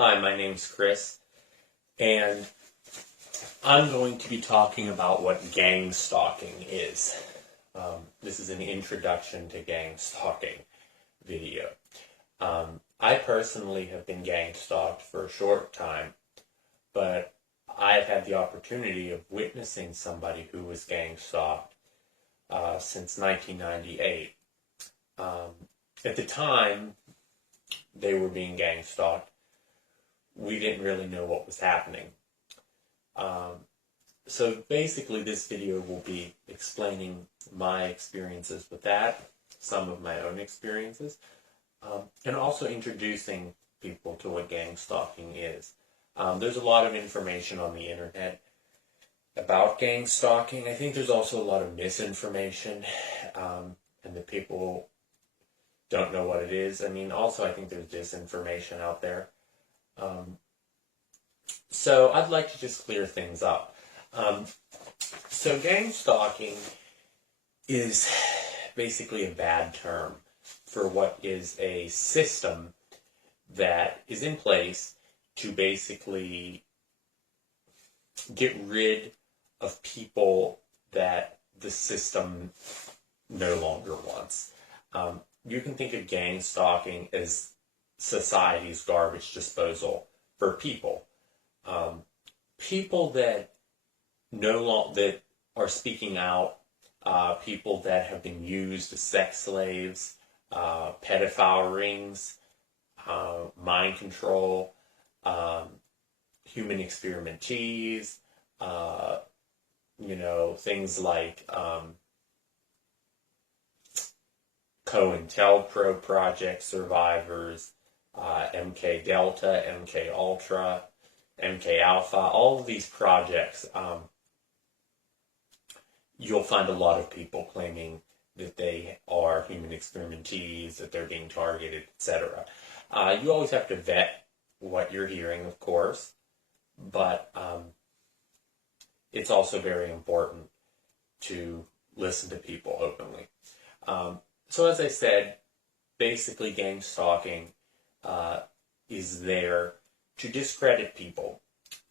Hi, my name's Chris, and I'm going to be talking about what gang stalking is. This is an introduction to gang stalking video. I personally have been gang stalked for a short time, but I've had the opportunity of witnessing somebody who was gang stalked since 1998. At the time they were being gang stalked, we didn't really know what was happening. So basically this video will be explaining my experiences with that, some of my own experiences, and also introducing people to what gang stalking is. There's a lot of information on the internet about gang stalking. I think there's also a lot of misinformation, and that people don't know what it is. I mean, also I think there's disinformation out there. So I'd like to just clear things up. So gang stalking is basically a bad term for what is a system that is in place to basically get rid of people that the system no longer wants. You can think of gang stalking as society's garbage disposal for people. People that that are speaking out, people that have been used as sex slaves, pedophile rings, mind control, human experimentees, things like COINTELPRO project survivors, MK Delta, MK Ultra, MK Alpha, all of these projects, you'll find a lot of people claiming that they are human experimentees, that they're being targeted, etc. You always have to vet what you're hearing, of course, but it's also very important to listen to people openly. So as I said, basically gang stalking is there to discredit people,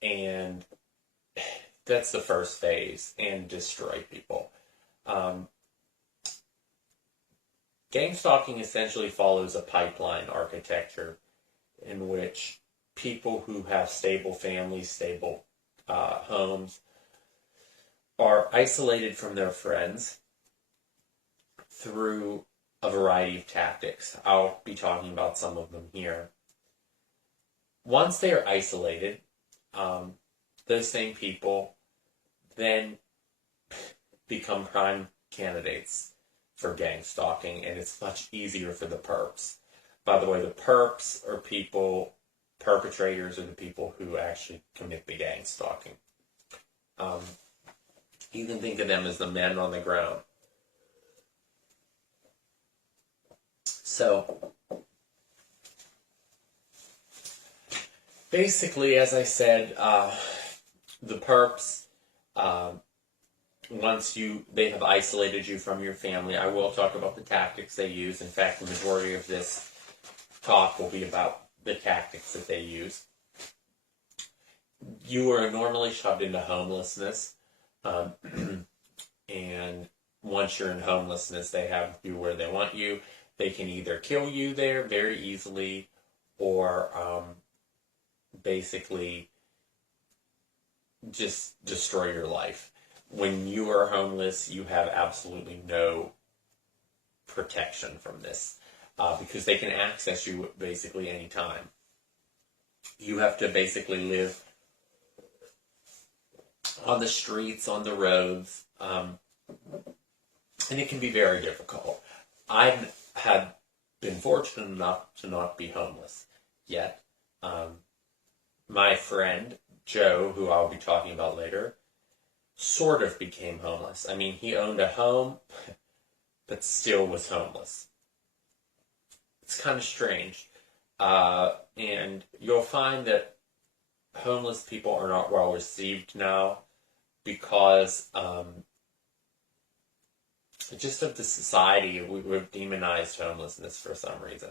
and that's the first phase, and destroy people. Gang stalking essentially follows a pipeline architecture in which people who have stable families, stable homes, are isolated from their friends through a variety of tactics. I'll be talking about some of them here. Once they are isolated, those same people then become prime candidates for gang stalking, and it's much easier for the perps. By the way, the perpetrators are the people who actually commit the gang stalking. You can think of them as the men on the ground. So, basically, as I said, the perps, once they have isolated you from your family, I will talk about the tactics they use. In fact, the majority of this talk will be about the tactics that they use. You are normally shoved into homelessness, and once you're in homelessness, they have you where they want you. They can either kill you there very easily, or basically just destroy your life. When you are homeless, you have absolutely no protection from this, because they can access you basically anytime. You have to basically live on the streets, on the roads, and it can be very difficult. I had been fortunate enough to not be homeless yet. My friend, Joe, who I'll be talking about later, sort of became homeless. I mean, he owned a home, but still was homeless. It's kind of strange. And you'll find that homeless people are not well received now because just of the society, we've demonized homelessness for some reason.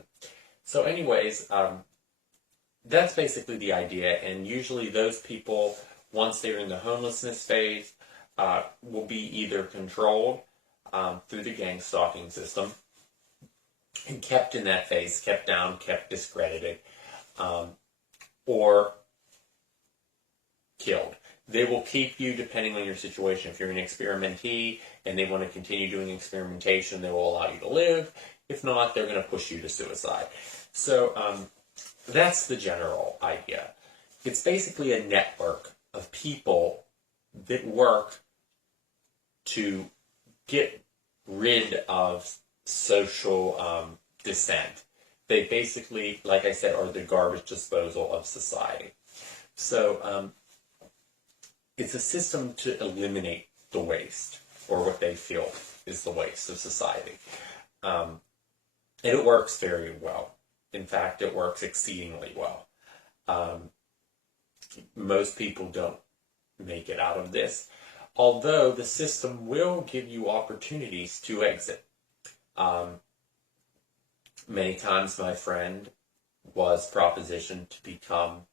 So anyways, that's basically the idea. And usually those people, once they're in the homelessness phase, will be either controlled through the gang stalking system and kept in that phase, kept down, kept discredited, or killed. They will keep you depending on your situation. If you're an experimentee and they want to continue doing experimentation, they will allow you to live. If not, they're going to push you to suicide. So that's the general idea. It's basically a network of people that work to get rid of social dissent. They basically, like I said, are the garbage disposal of society. So it's a system to eliminate the waste, or what they feel is the waste of society. And it works very well. In fact, it works exceedingly well. Most people don't make it out of this, although the system will give you opportunities to exit. Many times my friend was propositioned to become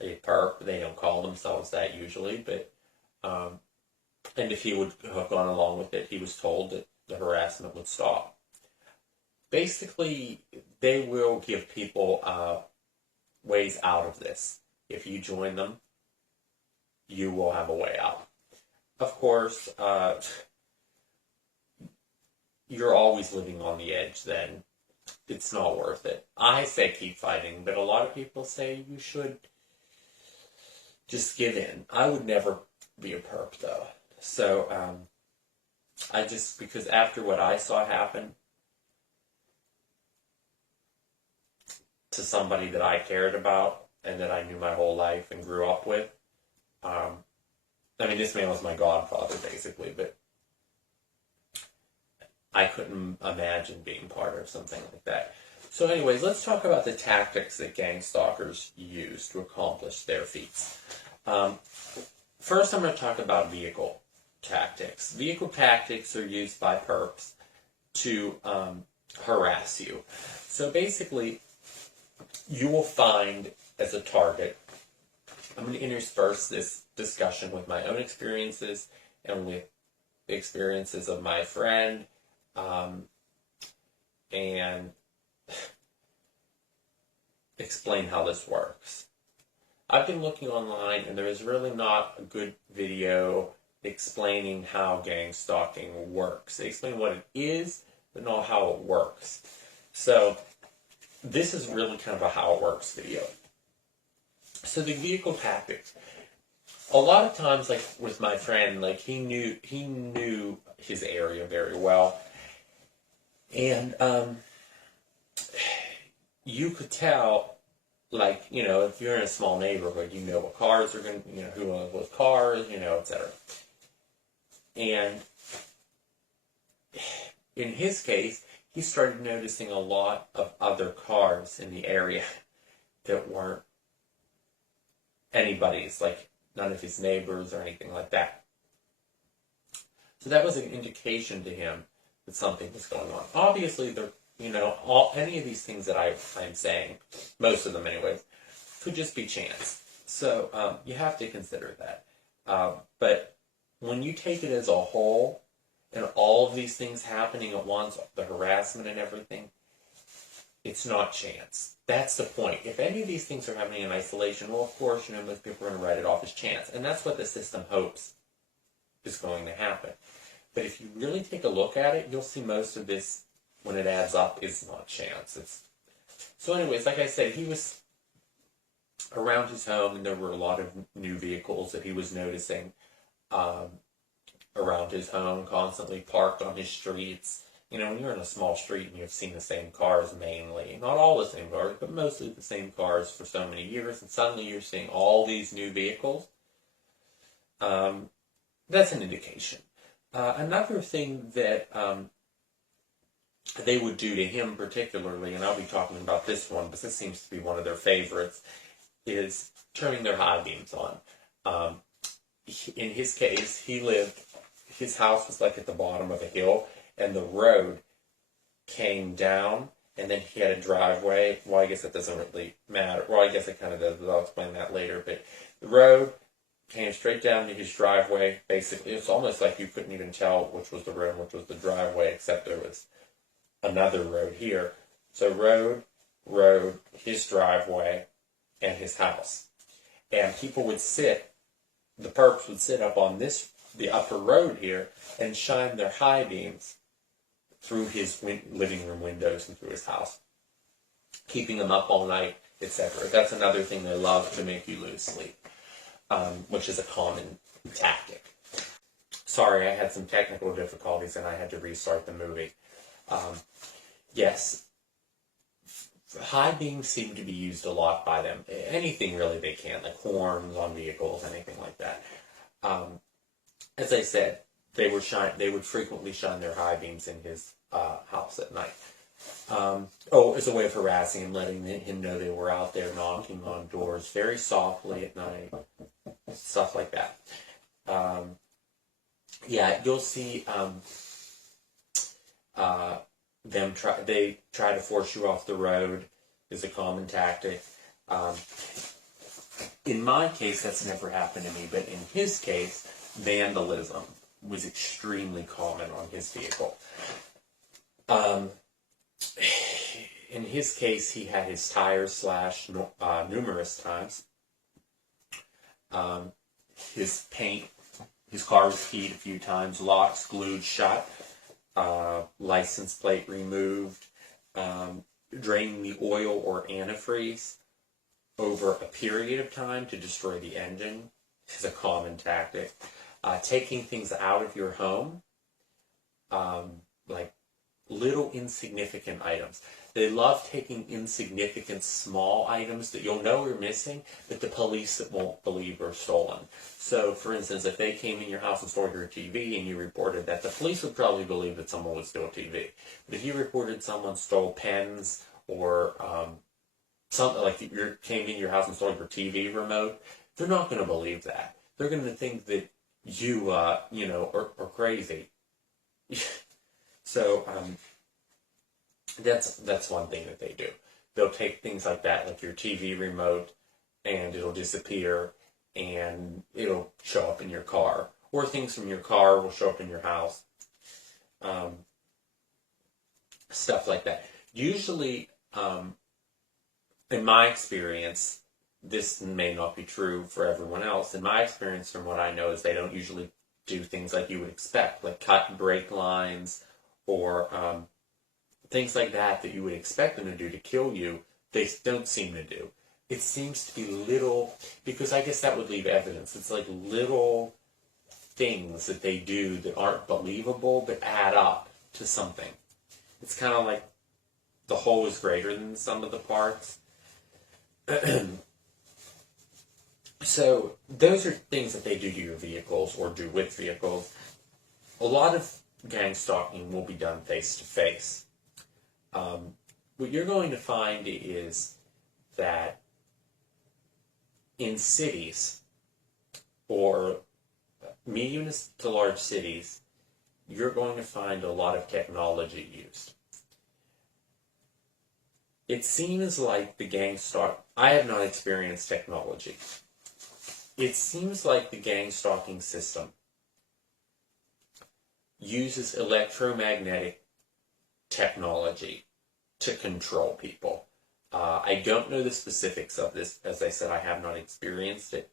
a perp. They don't call themselves that usually, but and if he would have gone along with it, he was told that the harassment would stop. Basically, they will give people ways out of this. If you join them, you will have a way out. Of course, you're always living on the edge then. It's not worth it. I say keep fighting, but a lot of people say you should just give in. I would never be a perp, though. So, because after what I saw happen to somebody that I cared about and that I knew my whole life and grew up with, this man was my godfather, basically, but I couldn't imagine being part of something like that. So anyways, let's talk about the tactics that gang stalkers use to accomplish their feats. First, I'm going to talk about vehicle tactics. Vehicle tactics are used by perps to harass you. So basically, you will find as a target, I'm going to intersperse this discussion with my own experiences and with the experiences of my friend, and explain how this works. I've been looking online and there is really not a good video explaining how gang stalking works. They explain what it is, but not how it works. So this is really kind of a how it works video. So the vehicle tactics. A lot of times, like with my friend, like he knew his area very well. And you could tell, like, if you're in a small neighborhood, you know what cars are going to, who owns what cars, etc. And in his case, he started noticing a lot of other cars in the area that weren't anybody's, like none of his neighbors or anything like that. So that was an indication to him that something was going on. Obviously, any of these things that I'm saying, most of them anyways, could just be chance. So you have to consider that. But when you take it as a whole, and all of these things happening at once, the harassment and everything, it's not chance. That's the point. If any of these things are happening in isolation, well, of course, most people are going to write it off as chance. And that's what the system hopes is going to happen. But if you really take a look at it, you'll see most of this, when it adds up, is not chance. So anyways, like I said, he was around his home, and there were a lot of new vehicles that he was noticing around his home, constantly parked on his streets. When you're in a small street and you've seen the same cars mainly, not all the same cars, but mostly the same cars for so many years, and suddenly you're seeing all these new vehicles, that's an indication. Another thing that they would do to him particularly, and I'll be talking about this one, but this seems to be one of their favorites, is turning their high beams on. In his case, his house was like at the bottom of a hill, and the road came down and then he had a driveway. Well, I guess that doesn't really matter. Well, I guess it kind of does, but I'll explain that later. But the road came straight down to his driveway. Basically, it's almost like you couldn't even tell which was the road and which was the driveway, except there was another road here. So road, his driveway, and his house. And people would sit, the perps would sit up on the upper road here, and shine their high beams through his living room windows and through his house, keeping them up all night, etc. That's another thing they love, to make you lose sleep, which is a common tactic. Sorry, I had some technical difficulties and I had to restart the movie. Yes, high beams seem to be used a lot by them. Anything really they can, like horns on vehicles, anything like that. As I said, they would frequently shine their high beams in his house at night. As a way of harassing him, letting him know they were out there knocking on doors very softly at night, stuff like that. You'll see they try to force you off the road is a common tactic. In my case, that's never happened to me, but in his case, vandalism was extremely common on his vehicle. In his case, he had his tires slashed numerous times. His car was keyed a few times, locks glued shut, license plate removed, draining the oil or antifreeze over a period of time to destroy the engine is a common tactic. Taking things out of your home, like little insignificant items. They love taking insignificant small items that you'll know are missing, but the police won't believe are stolen. So, for instance, if they came in your house and stole your TV and you reported that, the police would probably believe that someone would steal a TV. But if you reported someone stole pens or something like you came in your house and stole your TV remote, they're not going to believe that. They're going to think that you, are crazy. So, that's one thing that they do. They'll take things like that, like your TV remote, and it'll disappear, and it'll show up in your car. Or things from your car will show up in your house. Stuff like that. Usually, in my experience, this may not be true for everyone else. In my experience, from what I know, is they don't usually do things like you would expect, like cut brake lines, or things like that you would expect them to do to kill you. They don't seem to do. It seems to be little, because I guess that would leave evidence. It's like little things that they do that aren't believable but add up to something. It's kind of like the whole is greater than the sum of the parts. So those are things that they do to your vehicles or do with vehicles. A lot of gang stalking will be done face to face. What you're going to find is that in cities or medium to large cities, you're going to find a lot of technology used. It seems like the gang stalk. I have not experienced technology. It seems like the gang stalking system uses electromagnetic technology to control people. I don't know the specifics of this. As I said, I have not experienced it.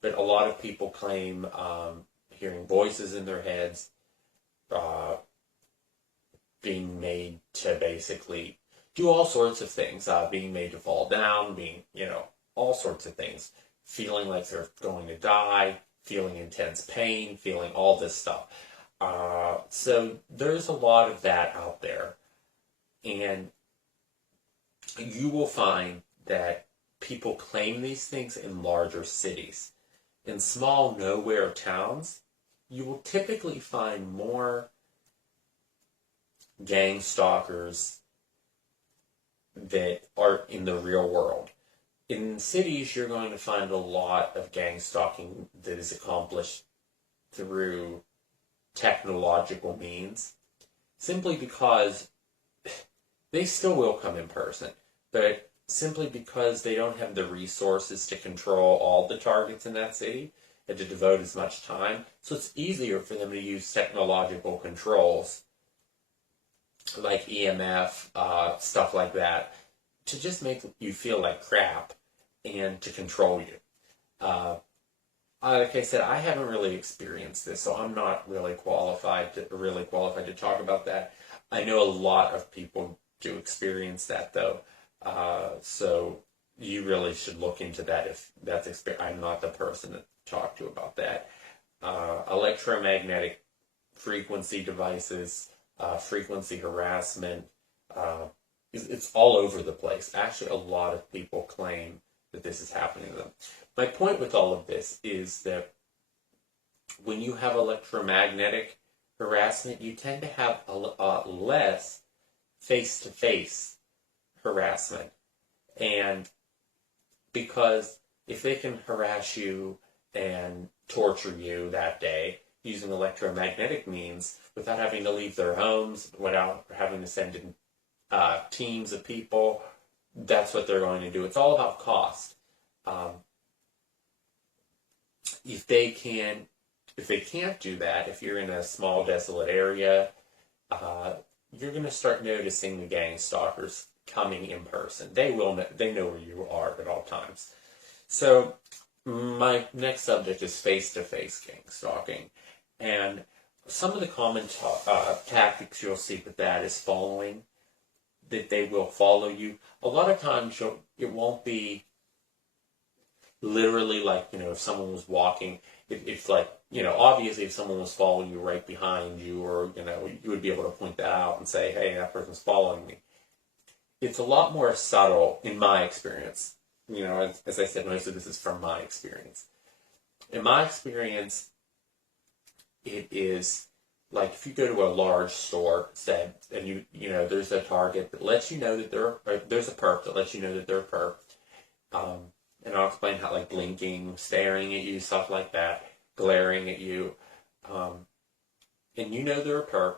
But a lot of people claim hearing voices in their heads, being made to basically do all sorts of things, being made to fall down, all sorts of things, feeling like they're going to die, feeling intense pain, feeling all this stuff. So there's a lot of that out there. And you will find that people claim these things in larger cities. In small nowhere towns, you will typically find more gang stalkers that are in the real world. In cities, you're going to find a lot of gang stalking that is accomplished through technological means, simply because they still will come in person, but simply because they don't have the resources to control all the targets in that city and to devote as much time, so it's easier for them to use technological controls like EMF, stuff like that, to just make you feel like crap and to control you. Like I said, I haven't really experienced this, so I'm not really qualified to talk about that. I know a lot of people do experience that, though. So you really should look into that if that's I'm not the person to talk to about that. Electromagnetic frequency devices, frequency harassment, it's all over the place. Actually, a lot of people claim that this is happening to them. My point with all of this is that when you have electromagnetic harassment, you tend to have less face-to-face harassment. And because if they can harass you and torture you that day using electromagnetic means without having to leave their homes, without having to send in teams of people, that's what they're going to do. It's all about cost. If they can't do that, if you're in a small desolate area, you're going to start noticing the gang stalkers coming in person. They know where you are at all times. So my next subject is face-to-face gang stalking, and some of the common tactics you'll see with that is following. That they will follow you. A lot of times it won't be literally like, if someone was walking, it's like, obviously if someone was following you right behind you, or, you would be able to point that out and say, hey, that person's following me. It's a lot more subtle in my experience. As I said, most of this is from my experience. In my experience, it is like if you go to a large store, say, and there's a target that lets you know that there's a perp that lets you know that they're a perp. And I'll explain how, like blinking, staring at you, stuff like that, glaring at you. And they're a perp,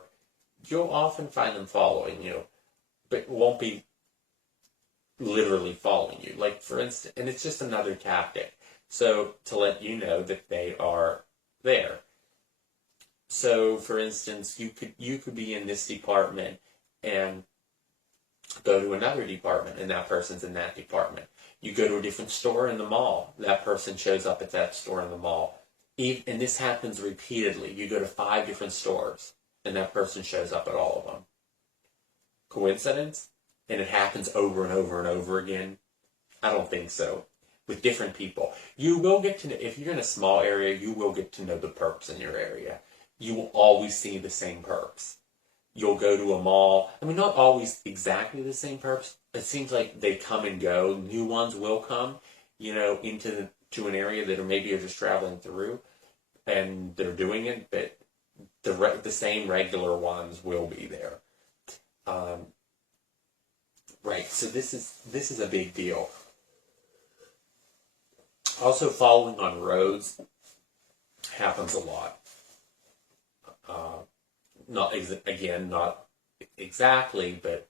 you'll often find them following you, but won't be literally following you. Like, for instance, and it's just another tactic. So, to let you know that they are there. So, for instance, you could be in this department and go to another department, and that person's in that department. You go to a different store in the mall, that person shows up at that store in the mall. And this happens repeatedly. You go to 5 different stores, and that person shows up at all of them. Coincidence? And it happens over and over and over again? I don't think so. With different people. You will get to know, if you're in a small area, you will get to know the perps in your area. You will always see the same perps. You'll go to a mall. I mean, not always exactly the same perps. It seems like they come and go. New ones will come, to an area that maybe you're just traveling through, and they're doing it, but the same regular ones will be there. Right. So this is a big deal. Also, following on roads happens a lot. Not exactly, but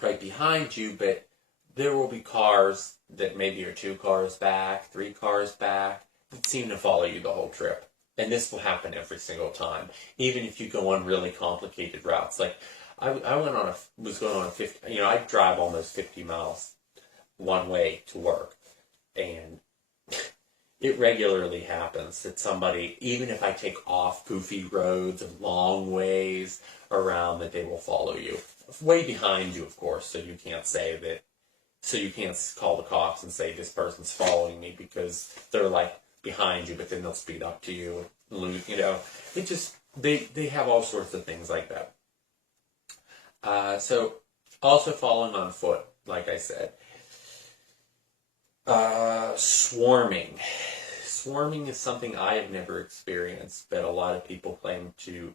right behind you, but there will be cars that maybe are 2 cars back, 3 cars back, that seem to follow you the whole trip. And this will happen every single time, even if you go on really complicated routes. Like, I was going on a 50, I drive almost 50 miles one way to work, and it regularly happens that somebody, even if I take off goofy roads and long ways around, that they will follow you. Way behind you, of course, so you can't call the cops and say this person's following me, because they're like behind you, but then they'll speed up to you, it just, they have all sorts of things like that. So also following on foot, like I said. Swarming. Swarming is something I have never experienced, but a lot of people claim to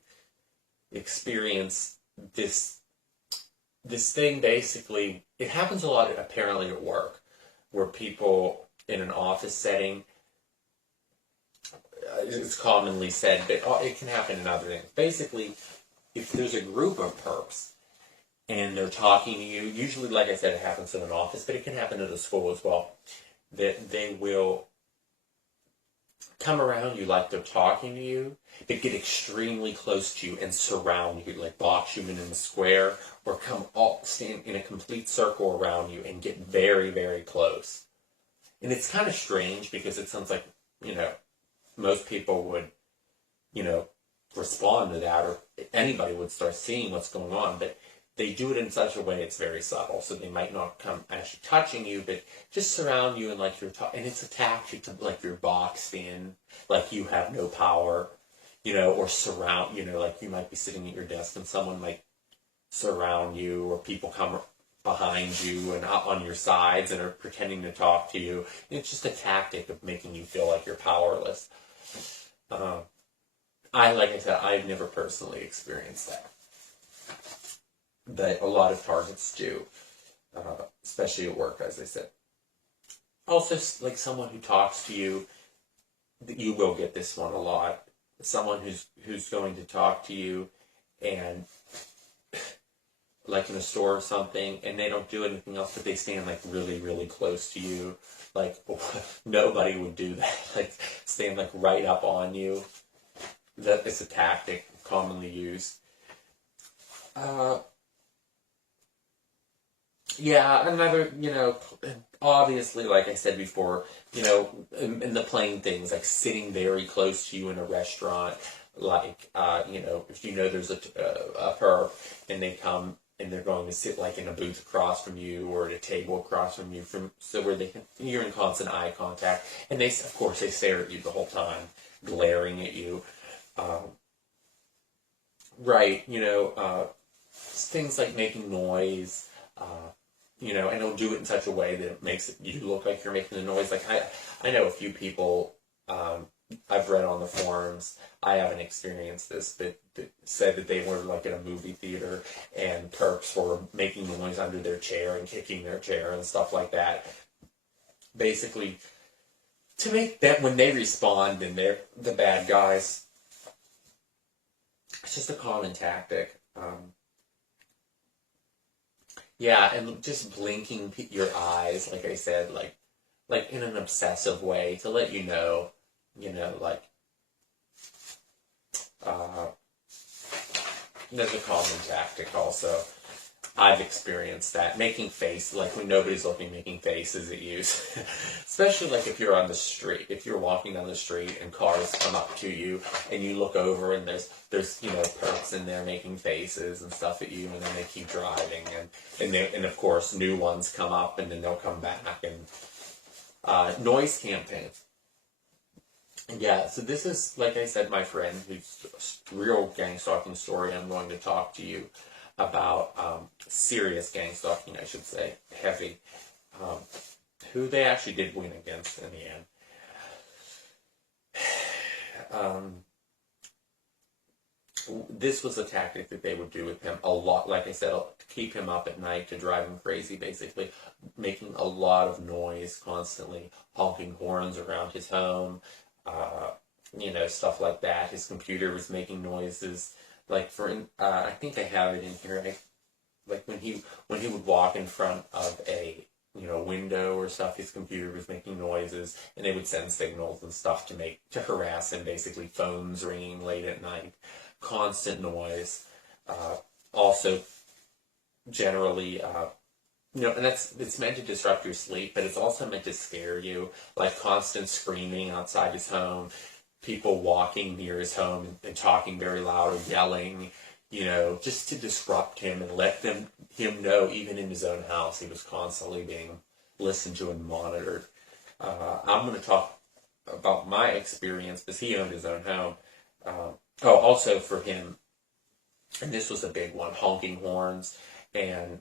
experience this thing. Basically, it happens a lot apparently at work, where people in an office setting, it's commonly said, but it can happen in other things. Basically, if there's a group of perps and they're talking to you. Usually, like I said, it happens in an office, but it can happen at a school as well. That they will come around you like they're talking to you, but get extremely close to you and surround you, like box you in a square, or come all stand in a complete circle around you and get very, very close. And it's kind of strange because it sounds like, most people would, respond to that, or anybody would start seeing what's going on, but they do it in such a way it's very subtle, so they might not come actually touching you, but just surround you and like you're and it's attacked you to like you're boxed in, like you have no power, or surround, like you might be sitting at your desk and someone might surround you, or people come behind you and out on your sides and are pretending to talk to you. It's just a tactic of making you feel like you're powerless. Like I said, I've never personally experienced that, but a lot of targets do, especially at work, as I said. Also, like someone who talks to you, you will get this one a lot. Someone who's going to talk to you, and like in a store or something, and they don't do anything else, but they stand like really, really close to you. Like nobody would do that. Like stand like right up on you. That is a tactic commonly used. Yeah, another, obviously, like I said before, in the plain things, like sitting very close to you in a restaurant, like, if there's a perp and they come and they're going to sit like in a booth across from you or at a table across from you, so where you're in constant eye contact, and of course, they stare at you the whole time, glaring at you. Right, things like making noise, and it'll do it in such a way that it makes you look like you're making a noise. Like I know a few people, I've read on the forums, I haven't experienced this, but that said that they were like in a movie theater and perps were making noise under their chair and kicking their chair and stuff like that. Basically, to make that when they respond and they're the bad guys, it's just a common tactic. Yeah, and just blinking your eyes, like I said, like in an obsessive way to let you know, like, that's a common tactic also. I've experienced that. Making face, like when nobody's looking, making faces at you. Especially like if you're on the street, if you're walking down the street and cars come up to you and you look over and there's perps in there making faces and stuff at you, and then they keep driving, and of course new ones come up and then they'll come back, and noise campaigns. Yeah, so this is, like I said, my friend who's a real gang stalking story. I'm going to talk to you about serious gang stalking, I should say, heavy, who they actually did win against in the end. This was a tactic that they would do with him a lot, like I said, to keep him up at night, to drive him crazy, basically, making a lot of noise constantly, honking horns around his home, stuff like that. His computer was making noises. Like I think I have it in here. Like when he would walk in front of a window or stuff, his computer was making noises, and they would send signals and stuff to harass him. Basically, phones ringing late at night, constant noise. Also, generally, and it's meant to disrupt your sleep, but it's also meant to scare you. Like constant screaming outside his home, people walking near his home and talking very loud or yelling, just to disrupt him and let him know, even in his own house, he was constantly being listened to and monitored. I'm going to talk about my experience because he owned his own home. Also for him, and this was a big one, honking horns and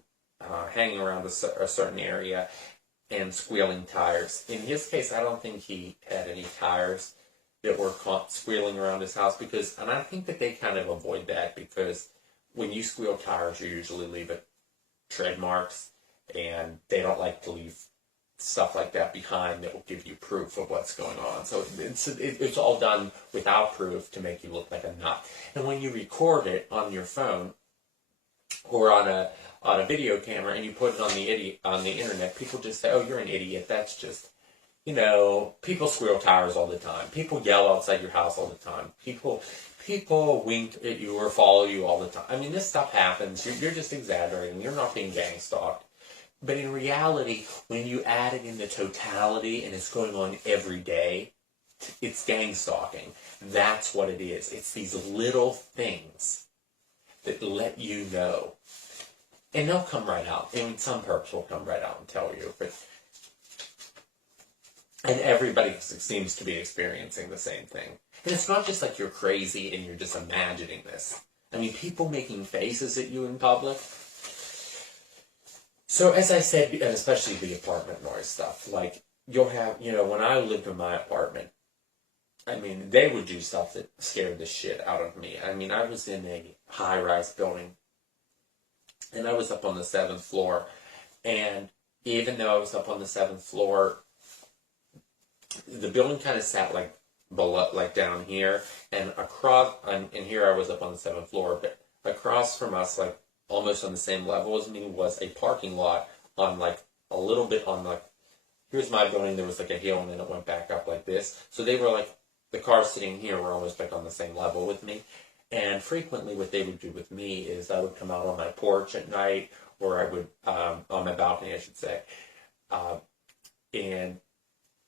hanging around a certain area and squealing tires. In his case, I don't think he had any tires that were squealing around his house, and I think that they kind of avoid that, because when you squeal tires, you usually leave it tread marks, and they don't like to leave stuff like that behind that will give you proof of what's going on. So it's all done without proof to make you look like a nut. And when you record it on your phone or on on a video camera and you put it on the internet, people just say, "Oh, you're an idiot." That's just, people squeal tires all the time. People yell outside your house all the time. People wink at you or follow you all the time. I mean, this stuff happens. You're just exaggerating. You're not being gang stalked. But in reality, when you add it in the totality and it's going on every day, it's gang stalking. That's what it is. It's these little things that let you know. And they'll come right out. I mean, some perps will come right out and tell you. And everybody seems to be experiencing the same thing. And it's not just like you're crazy and you're just imagining this. I mean, people making faces at you in public. So as I said, and especially the apartment noise stuff, like you'll have, when I lived in my apartment, I mean, they would do stuff that scared the shit out of me. I mean, I was in a high-rise building, and I was up on the 7th floor, and even though I was up on the 7th floor, the building kind of sat like below, like down here, and and here I was up on the 7th floor, but across from us, like almost on the same level as me, was a parking lot on like a little bit on like, here's my building, there was like a hill and then it went back up like this. So they were like, the cars sitting here were almost like on the same level with me. And frequently what they would do with me is I would come out on my porch at night, or I would, on my balcony, I should say, and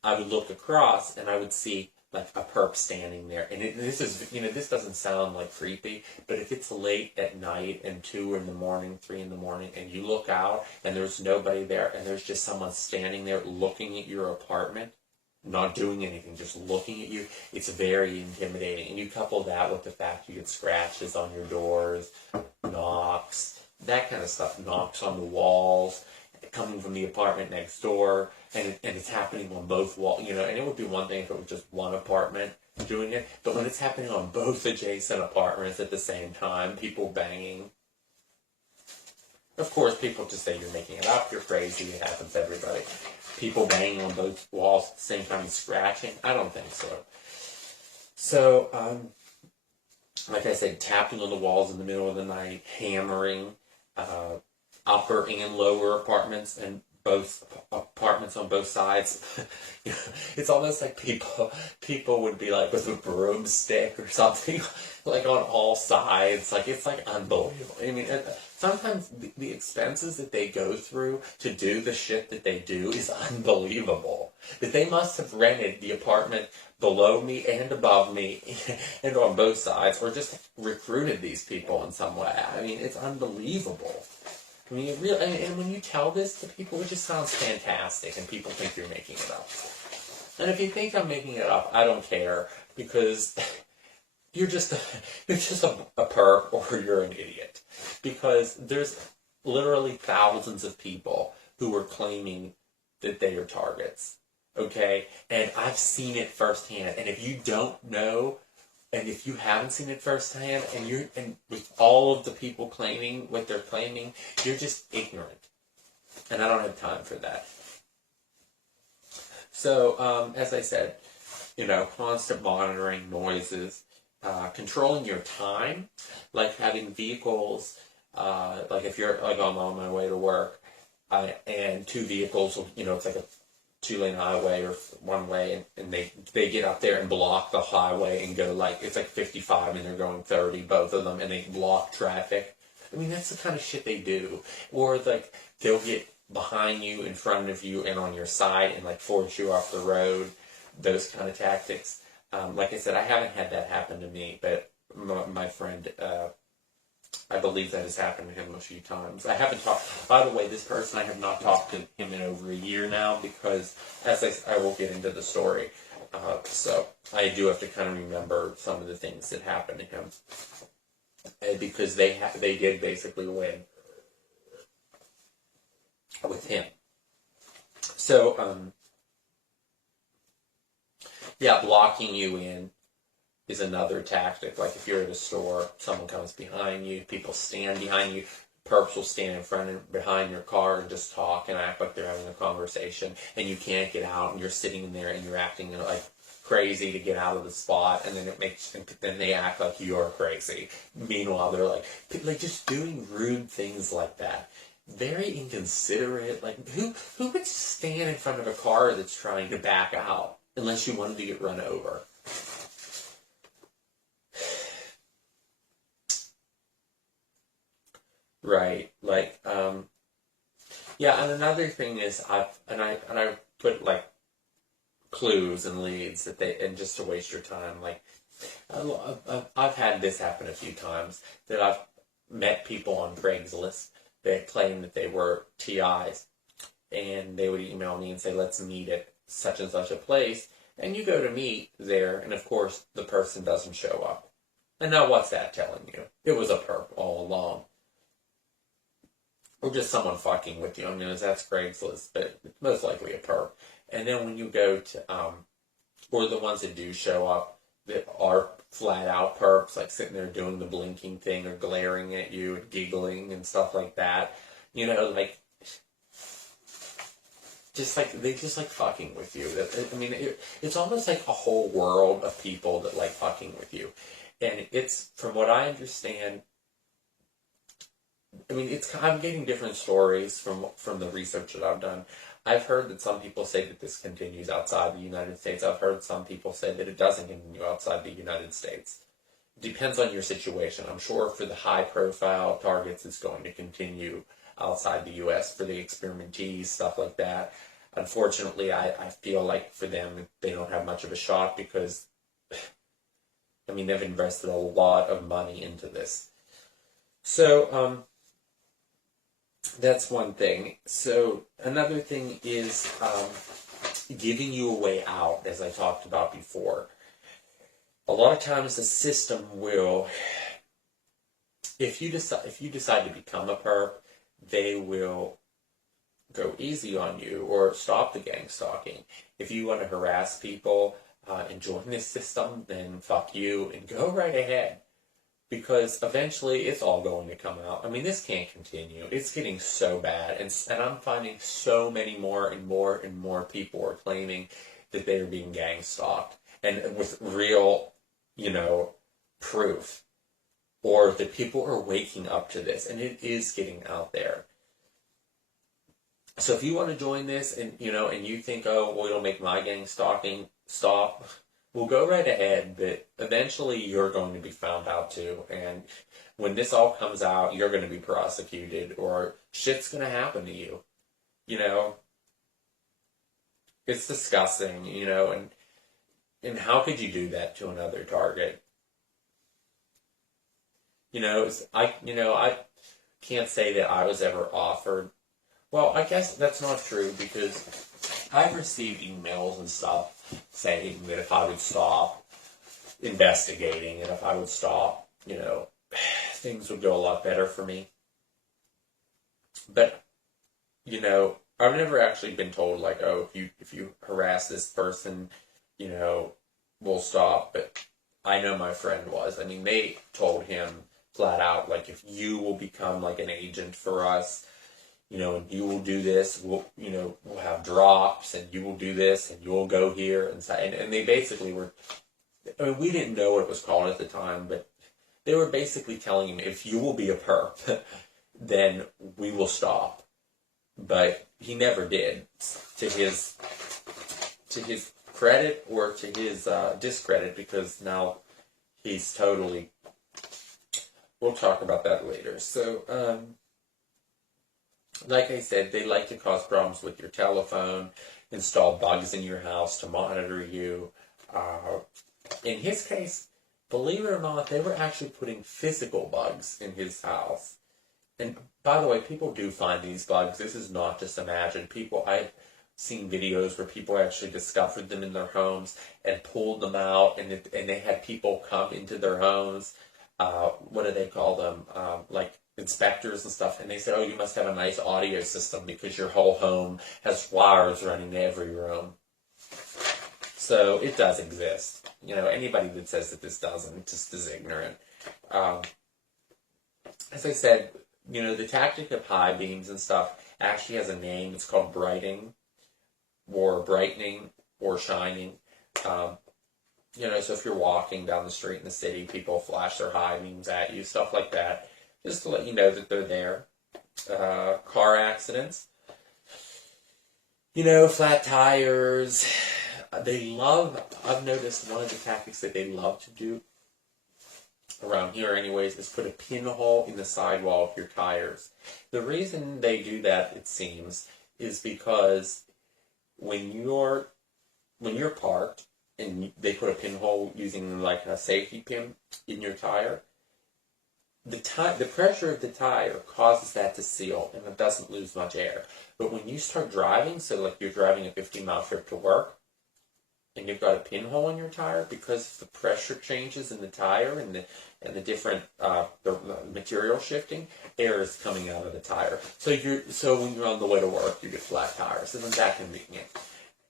I would look across and I would see like a perp standing there. And this is, this doesn't sound like creepy, but if it's late at night and 2 in the morning, 3 in the morning, and you look out and there's nobody there and there's just someone standing there looking at your apartment, not doing anything, just looking at you, it's very intimidating. And you couple that with the fact you get scratches on your doors, knocks, that kind of stuff, knocks on the walls, coming from the apartment next door, and it's happening on both walls, and it would be one thing if it was just one apartment doing it, but when it's happening on both adjacent apartments at the same time, people banging, of course, people just say you're making it up, you're crazy, it happens to everybody. People banging on both walls at the same time and scratching, I don't think so. So, like I said, tapping on the walls in the middle of the night, hammering, upper and lower apartments and both apartments on both sides. It's almost like people would be like with a broomstick or something, like on all sides. Like, it's like unbelievable. I mean, sometimes the expenses that they go through to do the shit that they do is unbelievable. That they must have rented the apartment below me and above me and on both sides, or just recruited these people in some way. I mean, it's unbelievable. I mean, and when you tell this to people, it just sounds fantastic, and people think you're making it up. And if you think I'm making it up, I don't care, because you're just a perp, or you're an idiot. Because there's literally thousands of people who are claiming that they are targets. Okay? And I've seen it firsthand. And if you don't know, and if you haven't seen it firsthand, and with all of the people claiming what they're claiming, you're just ignorant. And I don't have time for that. So, as I said, constant monitoring, noises, controlling your time, like having vehicles, like if you're like I'm on my way to work, and two vehicles, it's like a 2-lane highway or one way, and they get up there and block the highway and go like, it's like 55 and they're going 30, both of them, and they block traffic. I mean, that's the kind of shit they do. Or like they'll get behind you, in front of you, and on your side and like force you off the road. Those kind of tactics. Like I said, I haven't had that happen to me, but my friend, I believe that has happened to him a few times. I haven't talked, by the way, this person, I have not talked to him in over a year now, because, as I will get into the story, so I do have to kind of remember some of the things that happened to him, because they did basically win with him. So, blocking you in is another tactic. Like if you're at a store, someone comes behind you, people stand behind you, perps will stand in front and behind your car and just talk and act like they're having a conversation, and you can't get out, and you're sitting in there and you're acting like crazy to get out of the spot, and then they act like you're crazy. Meanwhile, they're like just doing rude things like that. Very inconsiderate. Like who would stand in front of a car that's trying to back out unless you wanted to get run over? Right. Like yeah, and another thing is I put like clues and leads and just to waste your time. Like I've had this happen a few times that I've met people on Craigslist that claim that they were TIs, and they would email me and say, let's meet at such and such a place, and you go to meet there, and of course the person doesn't show up. And now what's that telling you? It was a perp all along. Or just someone fucking with you. I mean, that's Craigslist, but it's most likely a perp. And then when you go to, or the ones that do show up that are flat out perps, like sitting there doing the blinking thing or glaring at you and giggling and stuff like that, you know, like, they just like fucking with you. I mean, it's almost like a whole world of people that like fucking with you. And it's, from what I understand, I mean, I'm getting different stories from the research that I've done. I've heard that some people say that this continues outside the United States. I've heard some people say that it doesn't continue outside the United States. It depends on your situation. I'm sure for the high-profile targets, it's going to continue outside the U.S. for the experimentees, stuff like that. Unfortunately, I feel like for them, they don't have much of a shot because, I mean, they've invested a lot of money into this. So, that's one thing. So another thing is giving you a way out, as I talked about before. A lot of times the system will, if you decide to become a perp, they will go easy on you or stop the gang stalking. If you want to harass people and join this system, then fuck you and go right ahead. Because eventually it's all going to come out. I mean, this can't continue. It's getting so bad. And I'm finding so many more and more and more people are claiming that they are being gang stalked. And with real, proof. Or that people are waking up to this. And it is getting out there. So if you want to join this and you think, oh, well, it'll make my gang stalking stop, well, go right ahead, but eventually you're going to be found out too, and when this all comes out, you're going to be prosecuted, or shit's going to happen to you, It's disgusting, and how could you do that to another target? I can't say that I was ever offered. Well, I guess that's not true, because I've received emails and stuff saying that if I would stop investigating and if I would stop, things would go a lot better for me. But, I've never actually been told, like, oh, if you harass this person, we'll stop. But I know my friend was. I mean, they told him flat out, like, if you will become, like, an agent for us, and you will do this, we'll have drops, and you will do this, and you'll go here, and they basically were, I mean, we didn't know what it was called at the time, but they were basically telling him, if you will be a perp, then we will stop. But he never did, to his credit, or to his discredit, because now he's totally, we'll talk about that later. So, like I said, they like to cause problems with your telephone, install bugs in your house to monitor you. In his case, believe it or not, they were actually putting physical bugs in his house. And by the way, people do find these bugs. This is not just imagined. I've seen videos where people actually discovered them in their homes and pulled them out, and they had people come into their homes. What do they call them? Like inspectors and stuff, and they said, oh, you must have a nice audio system because your whole home has wires running to every room. So it does exist. Anybody that says that this doesn't just is ignorant. As I said, the tactic of high beams and stuff actually has a name. It's called brightening, or brightening, or shining. So if you're walking down the street in the city, people flash their high beams at you, stuff like that, just to let you know that they're there. Car accidents, flat tires. I've noticed one of the tactics that they love to do around here anyways is put a pinhole in the sidewall of your tires. The reason they do that, it seems, is because when you're parked and they put a pinhole using like a safety pin in your tire, the pressure of the tire causes that to seal and it doesn't lose much air. But when you start driving, so like you're driving a 15-mile trip to work and you've got a pinhole in your tire, because the pressure changes in the tire and the different the material shifting, air is coming out of the tire. So when you're on the way to work, you get flat tires, and then that convenient.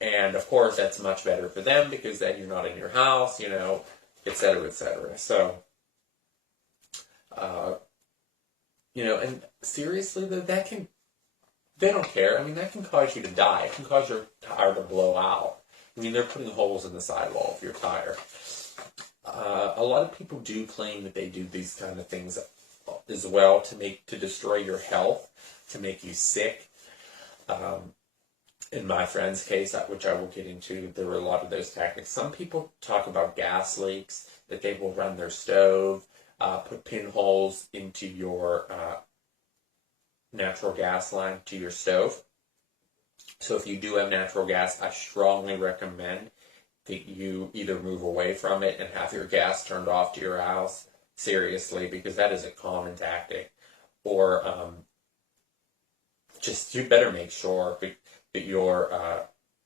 And of course, that's much better for them because then you're not in your house, et cetera, et cetera. So, and seriously, though, they don't care. I mean, that can cause you to die. It can cause your tire to blow out. I mean, they're putting holes in the sidewall of your tire. A lot of people do claim that they do these kind of things as well to destroy your health, to make you sick. In my friend's case, which I will get into, there were a lot of those tactics. Some people talk about gas leaks, that they will run their stove, put pinholes into your natural gas line to your stove. So if you do have natural gas, I strongly recommend that you either move away from it and have your gas turned off to your house, seriously, because that is a common tactic. Or just you better make sure that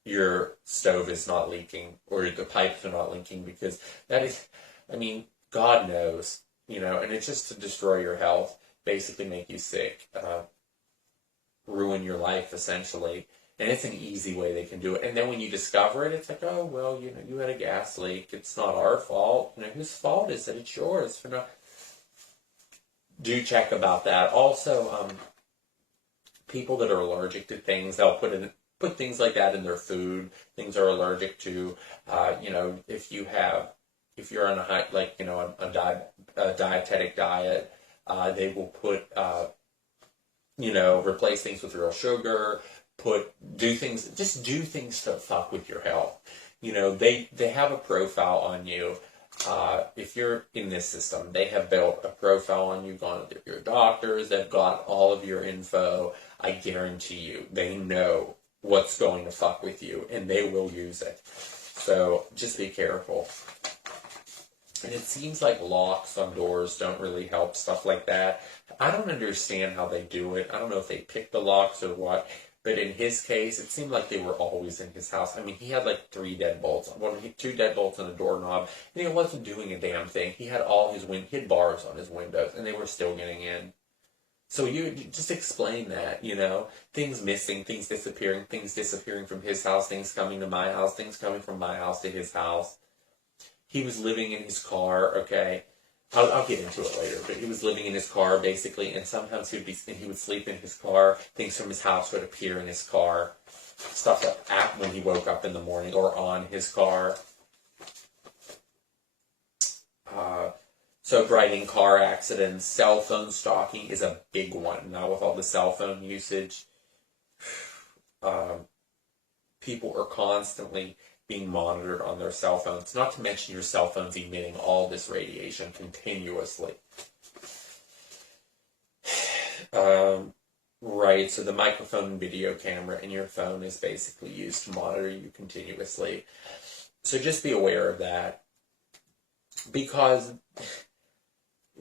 your stove is not leaking or the pipes are not leaking, because that is, I mean, God knows, and it's just to destroy your health, basically make you sick, ruin your life essentially. And it's an easy way they can do it. And then when you discover it, it's like, oh, well, you had a gas leak. It's not our fault. Whose fault is it? It's yours. Do check about that. Also, people that are allergic to things, they'll put things like that in their food. Things are allergic to, if you're on a dietetic diet, they will put, replace things with real sugar. Do things to fuck with your health. They have a profile on you. If you're in this system, they have built a profile on you, gone to your doctors, they've got all of your info. I guarantee you, they know what's going to fuck with you, and they will use it. So just be careful. And it seems like locks on doors don't really help, stuff like that. I don't understand how they do it. I don't know if they pick the locks or what. But in his case, it seemed like they were always in his house. I mean, he had like 3 deadbolts, 2 deadbolts on a doorknob, and he wasn't doing a damn thing. He had he had bars on his windows, and they were still getting in. So you just explain that, things missing, things disappearing from his house, things coming to my house, things coming from my house to his house. He was living in his car, okay? I'll get into it later, but he was living in his car, basically, and sometimes he would sleep in his car. Things from his house would appear in his car. Stuff like when he woke up in the morning or on his car. So driving car accidents, cell phone stalking is a big one now with all the cell phone usage. People are constantly being monitored on their cell phones, not to mention your cell phone's emitting all this radiation continuously. Right, so the microphone and video camera in your phone is basically used to monitor you continuously. So just be aware of that. Because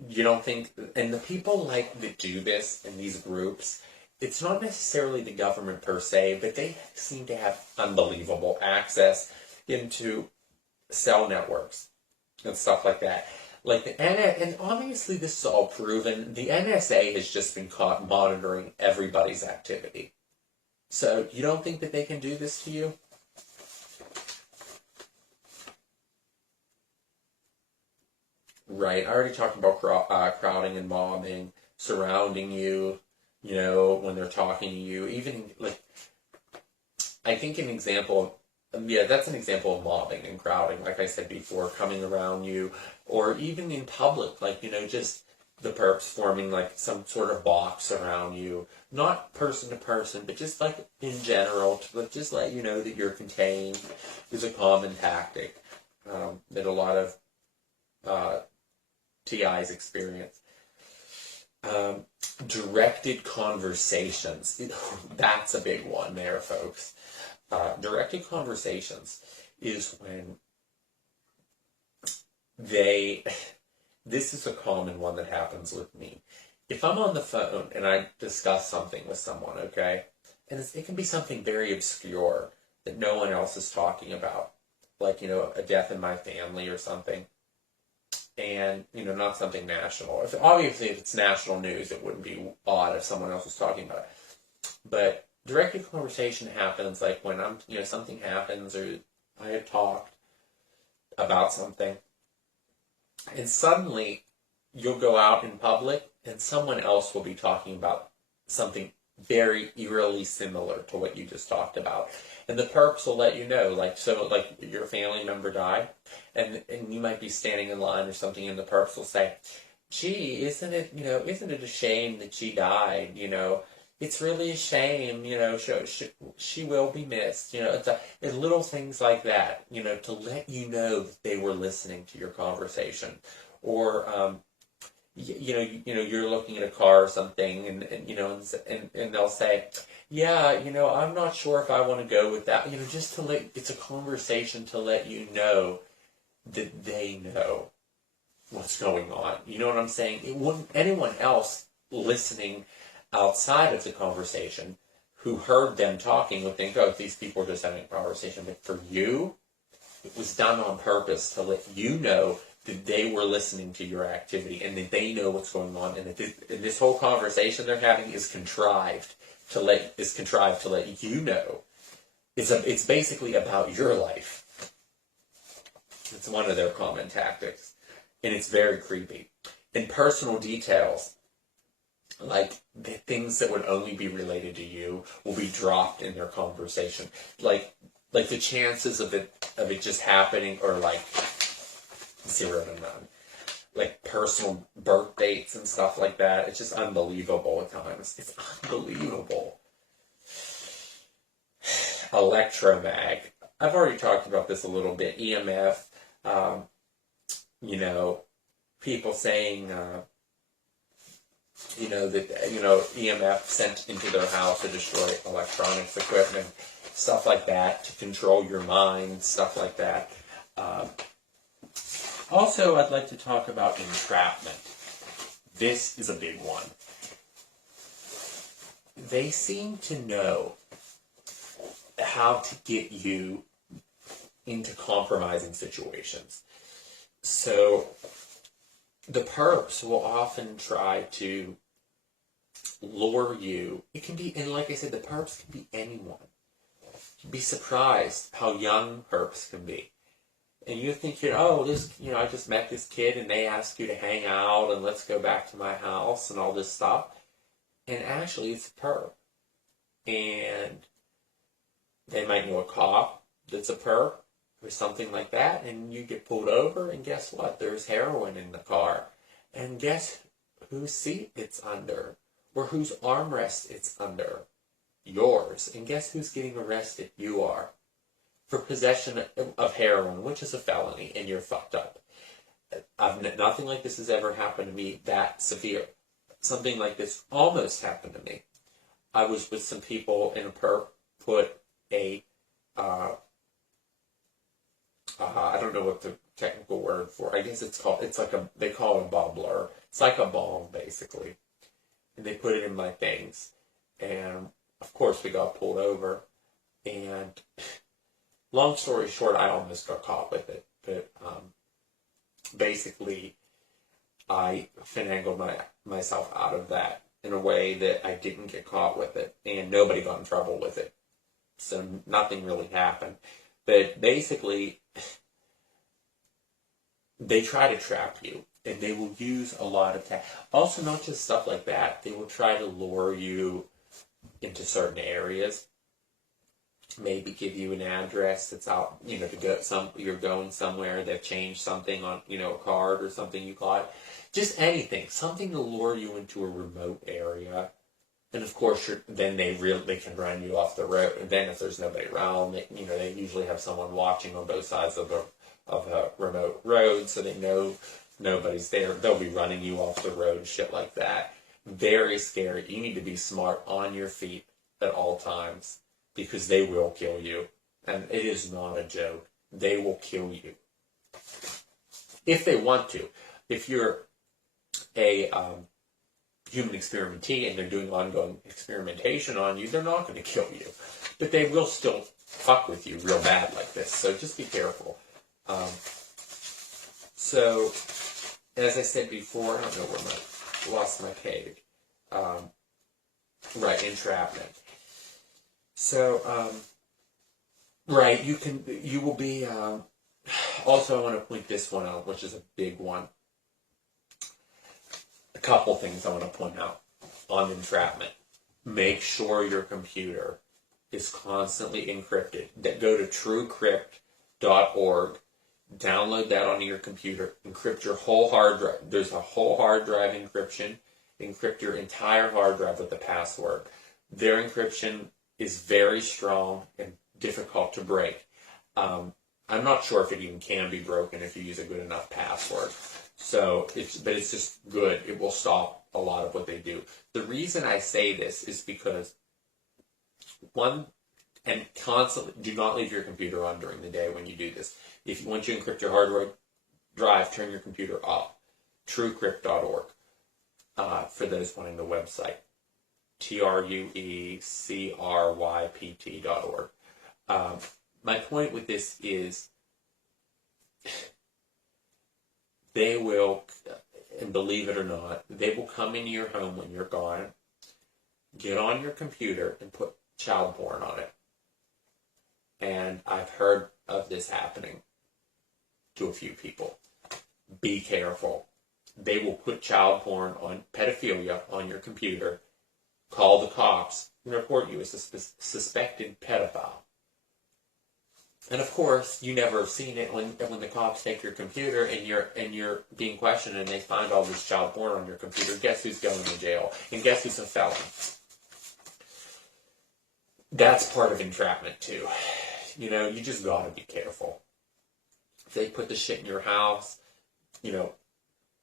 you don't think, and the people that do this in these groups, it's not necessarily the government per se, but they seem to have unbelievable access into cell networks and stuff like that. And obviously this is all proven. The NSA has just been caught monitoring everybody's activity. So you don't think that they can do this to you? Right, I already talked about crowding and mobbing, surrounding you, when they're talking to you. Even, I think an example Yeah, that's an example of mobbing and crowding, like I said before, coming around you, or even in public, like, just the perps forming like some sort of box around you, not person to person, but just like in general, to just let you know that you're contained, is a common tactic that a lot of TIs experience. Directed conversations, that's a big one there, folks. Directed conversations is when this is a common one that happens with me. If I'm on the phone and I discuss something with someone, okay, and it can be something very obscure that no one else is talking about, like, a death in my family or something, and, not something national. Obviously, if it's national news, it wouldn't be odd if someone else was talking about it. But directed conversation happens like when something happens or I had talked about something, and suddenly you'll go out in public and someone else will be talking about something very eerily similar to what you just talked about. And the perps will let you know, like your family member died, and you might be standing in line or something, and the perps will say, gee, isn't it a shame that she died, it's really a shame, she will be missed, it's little things like that, to let you know that they were listening to your conversation. Or, you're looking at a car or something, and they'll say, yeah, I'm not sure if I want to go with that, just it's a conversation to let you know that they know what's going on. You know what I'm saying? It wouldn't, anyone else listening outside of the conversation who heard them talking would think, oh, these people are just having a conversation. But for you, it was done on purpose to let you know that they were listening to your activity and that they know what's going on, and that this whole conversation they're having is contrived to let you know. It's basically about your life. It's one of their common tactics, and it's very creepy. And personal details, like the things that would only be related to you, will be dropped in their conversation. Like the chances of it just happening are like 0 to none. Like personal birth dates and stuff like that. It's just unbelievable at times. It's unbelievable. Electromag. I've already talked about this a little bit. EMF. People saying, that, EMF sent into their house to destroy electronics equipment, stuff like that, to control your mind, stuff like that. Also, I'd like to talk about entrapment. This is a big one. They seem to know how to get you into compromising situations. So the perps will often try to lure you. It can be, and like I said, the perps can be anyone. You'd be surprised how young perps can be. And you think, I just met this kid and they asked you to hang out and let's go back to my house and all this stuff. And actually it's a perp. And they might know a cop that's a perp or something like that, and you get pulled over, and guess what? There's heroin in the car. And guess whose seat it's under? Or whose armrest it's under? Yours. And guess who's getting arrested? You are. For possession of heroin, which is a felony, and you're fucked up. Nothing like this has ever happened to me that severe. Something like this almost happened to me. I was with some people, and a perp put a I don't know what the technical word for. I guess they call it a bubbler. It's like a bomb, basically. And they put it in my things. And, of course, we got pulled over. And, long story short, I almost got caught with it. But, basically, I finagled myself out of that in a way that I didn't get caught with it. And nobody got in trouble with it. So nothing really happened. But basically, they try to trap you, and they will use a lot of also, not just stuff like that. They will try to lure you into certain areas. maybe give you an address that's out, to go you're going somewhere, they've changed something on, a card or something you got. Just anything, something to lure you into a remote area. And of course, then they can run you off the road. And then if there's nobody around, they usually have someone watching on both sides of a remote road, so they know nobody's there. They'll be running you off the road, shit like that. Very scary. You need to be smart on your feet at all times, because they will kill you. And it is not a joke. They will kill you. If they want to. If you're a human experimentee and they're doing ongoing experimentation on you, they're not going to kill you. But they will still fuck with you real bad like this. So just be careful. So, as I said before, I don't know where lost my page. Right, entrapment. So, right, you will be, also I want to point this one out, which is a big one. A couple things I want to point out on entrapment. Make sure your computer is constantly encrypted. Go to truecrypt.org, download that onto your computer, encrypt your whole hard drive. There's a whole hard drive encryption. Encrypt your entire hard drive with the password. Their encryption is very strong and difficult to break. I'm not sure if it even can be broken if you use a good enough password. So, but it's just good. It will stop a lot of what they do. The reason I say this is because, and constantly, do not leave your computer on during the day when you do this. Once you encrypt your hard drive, turn your computer off. Truecrypt.org. For those wanting the website. TRUECRYPT.org. My point with this is they will, and believe it or not, they will come into your home when you're gone, get on your computer, and put child porn on it. And I've heard of this happening to a few people. Be careful. They will put child porn on pedophilia on your computer, call the cops, and report you as a suspected pedophile. And of course, you never have seen it when the cops take your computer and you're being questioned and they find all this child porn on your computer. Guess who's going to jail? And guess who's a felon? That's part of entrapment too. You just gotta be careful. If they put the shit in your house,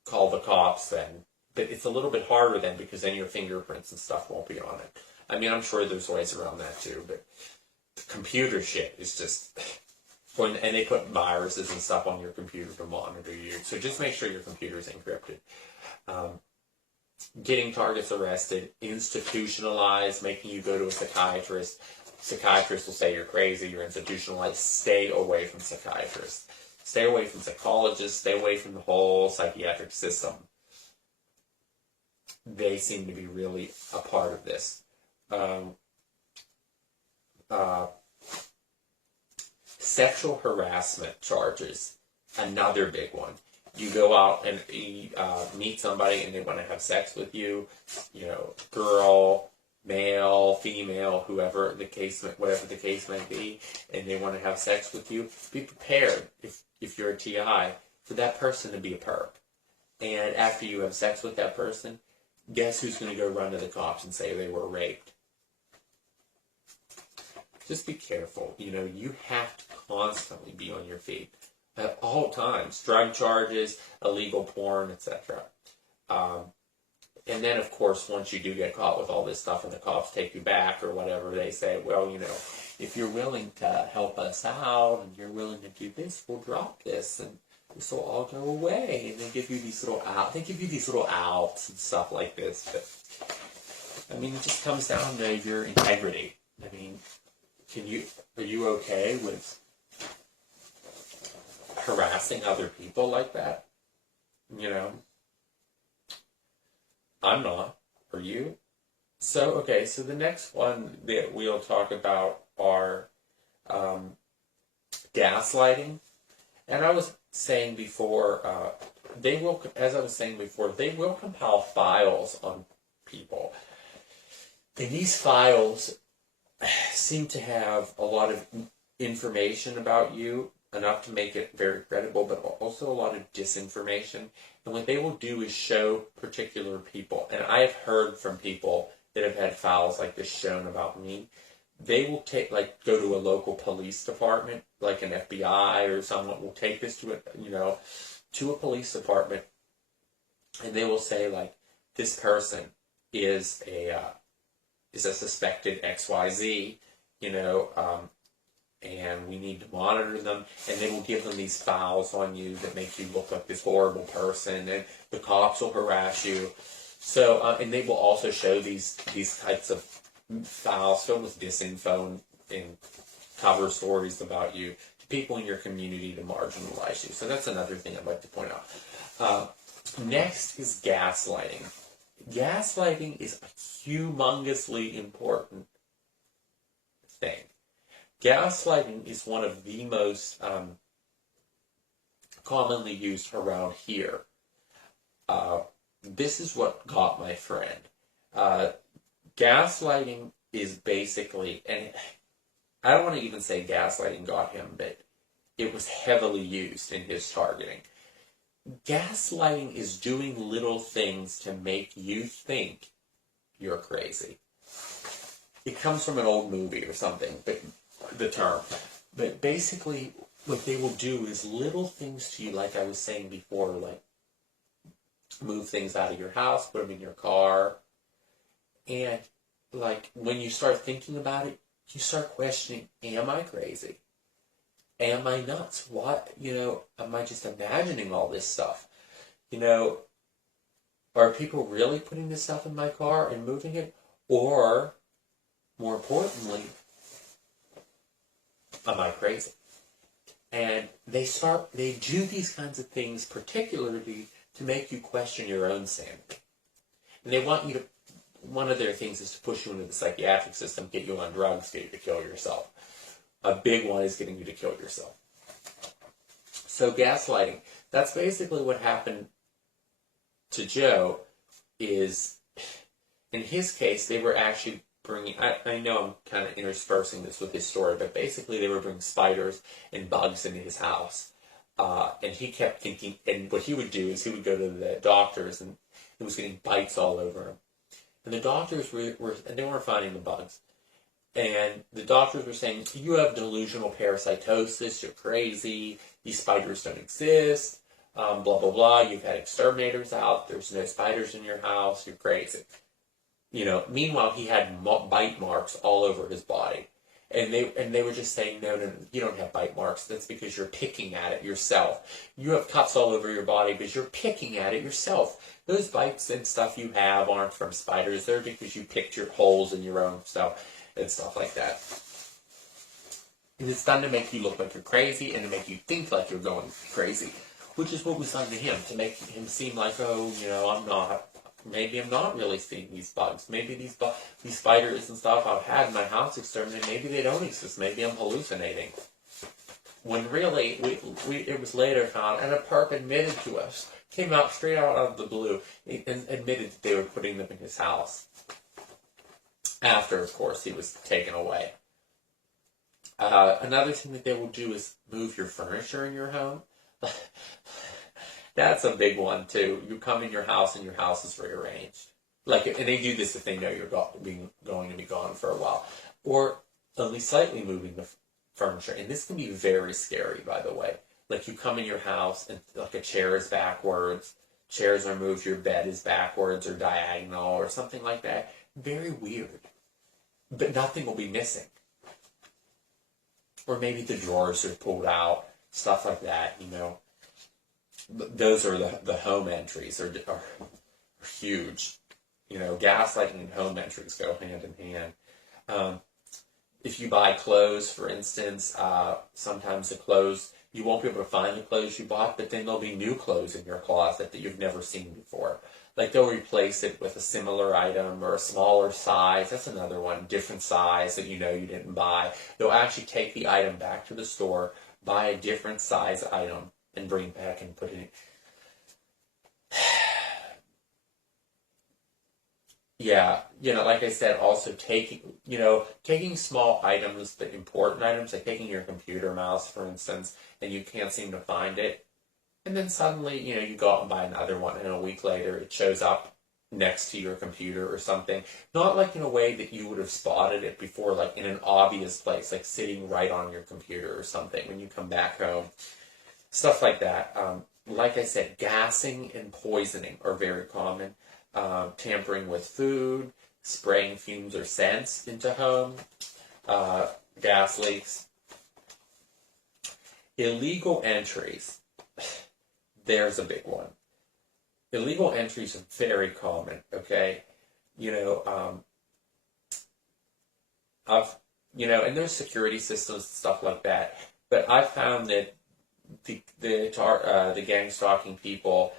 call the cops then. But it's a little bit harder then, because then your fingerprints and stuff won't be on it. I mean, I'm sure there's ways around that too, but the computer shit is just... And they put viruses and stuff on your computer to monitor you. So just make sure your computer is encrypted. Getting targets arrested, institutionalized, making you go to a psychiatrist. Psychiatrists will say you're crazy, you're institutionalized. Stay away from psychiatrists. Stay away from psychologists. Stay away from the whole psychiatric system. They seem to be really a part of this. Sexual harassment charges, another big one. You go out and meet somebody and they want to have sex with you, girl, male, female, whatever the case might be, and they want to have sex with you. Be prepared, if you're a TI, for that person to be a perp. And after you have sex with that person, guess who's going to go run to the cops and say they were raped? Just be careful. You have to constantly be on your feet at all times. Drug charges, illegal porn, etc. And then, of course, once you do get caught with all this stuff and the cops take you back or whatever, they say, well, if you're willing to help us out and you're willing to do this, we'll drop this and this will all go away. And they give you these little outs and stuff like this. But, I mean, it just comes down to your integrity. I mean, are you okay with harassing other people like that? I'm not. Are you? So the next one that we'll talk about are gaslighting. And I was saying before, they will compile files on people. And these files seem to have a lot of information about you, enough to make it very credible, but also a lot of disinformation. And what they will do is show particular people. And I have heard from people that have had files like this shown about me. They will take, like, go to a local police department, like an FBI or someone will take this to to a police department, and they will say, like, this person is a suspected XYZ, and we need to monitor them, and they will give them these files on you that make you look like this horrible person, and the cops will harass you. So, and they will also show these types of files filled with disinfo and cover stories about you to people in your community to marginalize you. So that's another thing I'd like to point out. Next is gaslighting. Gaslighting is a humongously important thing. Gaslighting is one of the most commonly used around here. This is what got my friend. Gaslighting is basically, and I don't want to even say gaslighting got him, but it was heavily used in his targeting. Gaslighting is doing little things to make you think you're crazy. It comes from an old movie or something, but the term. But basically, what they will do is little things to you, like I was saying before, like move things out of your house, put them in your car, and like when you start thinking about it, you start questioning, am I crazy? Am I nuts? What, am I just imagining all this stuff? Are people really putting this stuff in my car and moving it? Or, more importantly, am I crazy? And they do these kinds of things particularly to make you question your own sanity. And they want you to, one of their things is to push you into the psychiatric system, get you on drugs, get you to kill yourself. A big one is getting you to kill yourself. So gaslighting, that's basically what happened to Joe. Is, in his case, they were actually bringing, I know I'm kind of interspersing this with his story, but basically they were bringing spiders and bugs into his house. And he kept thinking, and what he would do is he would go to the doctors, and he was getting bites all over him. And the doctors were and they weren't finding the bugs. And the doctors were saying, you have delusional parasitosis, you're crazy, these spiders don't exist, blah, blah, blah, you've had exterminators out, there's no spiders in your house, you're crazy. Meanwhile, he had bite marks all over his body. And they were just saying, no, you don't have bite marks. That's because you're picking at it yourself. You have cuts all over your body because you're picking at it yourself. Those bites and stuff you have aren't from spiders. They're because you picked your holes in your own stuff and stuff like that. And it's done to make you look like you're crazy and to make you think like you're going crazy, which is what was done to him, to make him seem like, I'm not. Maybe I'm not really seeing these bugs. Maybe these spiders and stuff I've had in my house exterminated, maybe they don't exist. Maybe I'm hallucinating. When really, it was later found, and a perp admitted to us, came out straight out of the blue, and admitted that they were putting them in his house. After, of course, he was taken away. Another thing that they will do is move your furniture in your home. That's a big one, too. You come in your house and your house is rearranged. And they do this if they know you're going to be gone for a while. Or only slightly moving the furniture. And this can be very scary, by the way. Like, you come in your house and, like, a chair is backwards. Chairs are moved, your bed is backwards or diagonal or something like that. Very weird. But nothing will be missing. Or maybe the drawers are pulled out. Stuff like that, Those are the home entries are huge. Gaslighting and home entries go hand in hand. If you buy clothes, for instance, sometimes the clothes, you won't be able to find the clothes you bought, but then there'll be new clothes in your closet that you've never seen before. Like, they'll replace it with a similar item or a smaller size. That's another one, different size that you didn't buy. They'll actually take the item back to the store, buy a different size item, and bring it back and put it in. yeah, like I said, also taking small items, the important items, like taking your computer mouse, for instance, and you can't seem to find it, and then suddenly, you go out and buy another one, and a week later it shows up next to your computer or something. Not like in a way that you would have spotted it before, like in an obvious place, like sitting right on your computer or something when you come back home. Stuff like that. Like I said, gassing and poisoning are very common. Tampering with food, spraying fumes or scents into home, gas leaks, illegal entries. There's a big one. Illegal entries are very common. Okay, you know, I've and there's security systems and stuff like that. But I found that the gang stalking people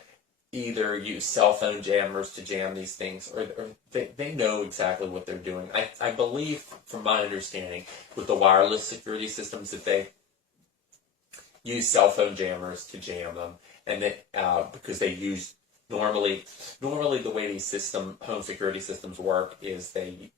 either use cell phone jammers to jam these things, or they know exactly what they're doing. I believe, from my understanding, with the wireless security systems, that they use cell phone jammers to jam them, and that because they use normally the way these home security systems work is the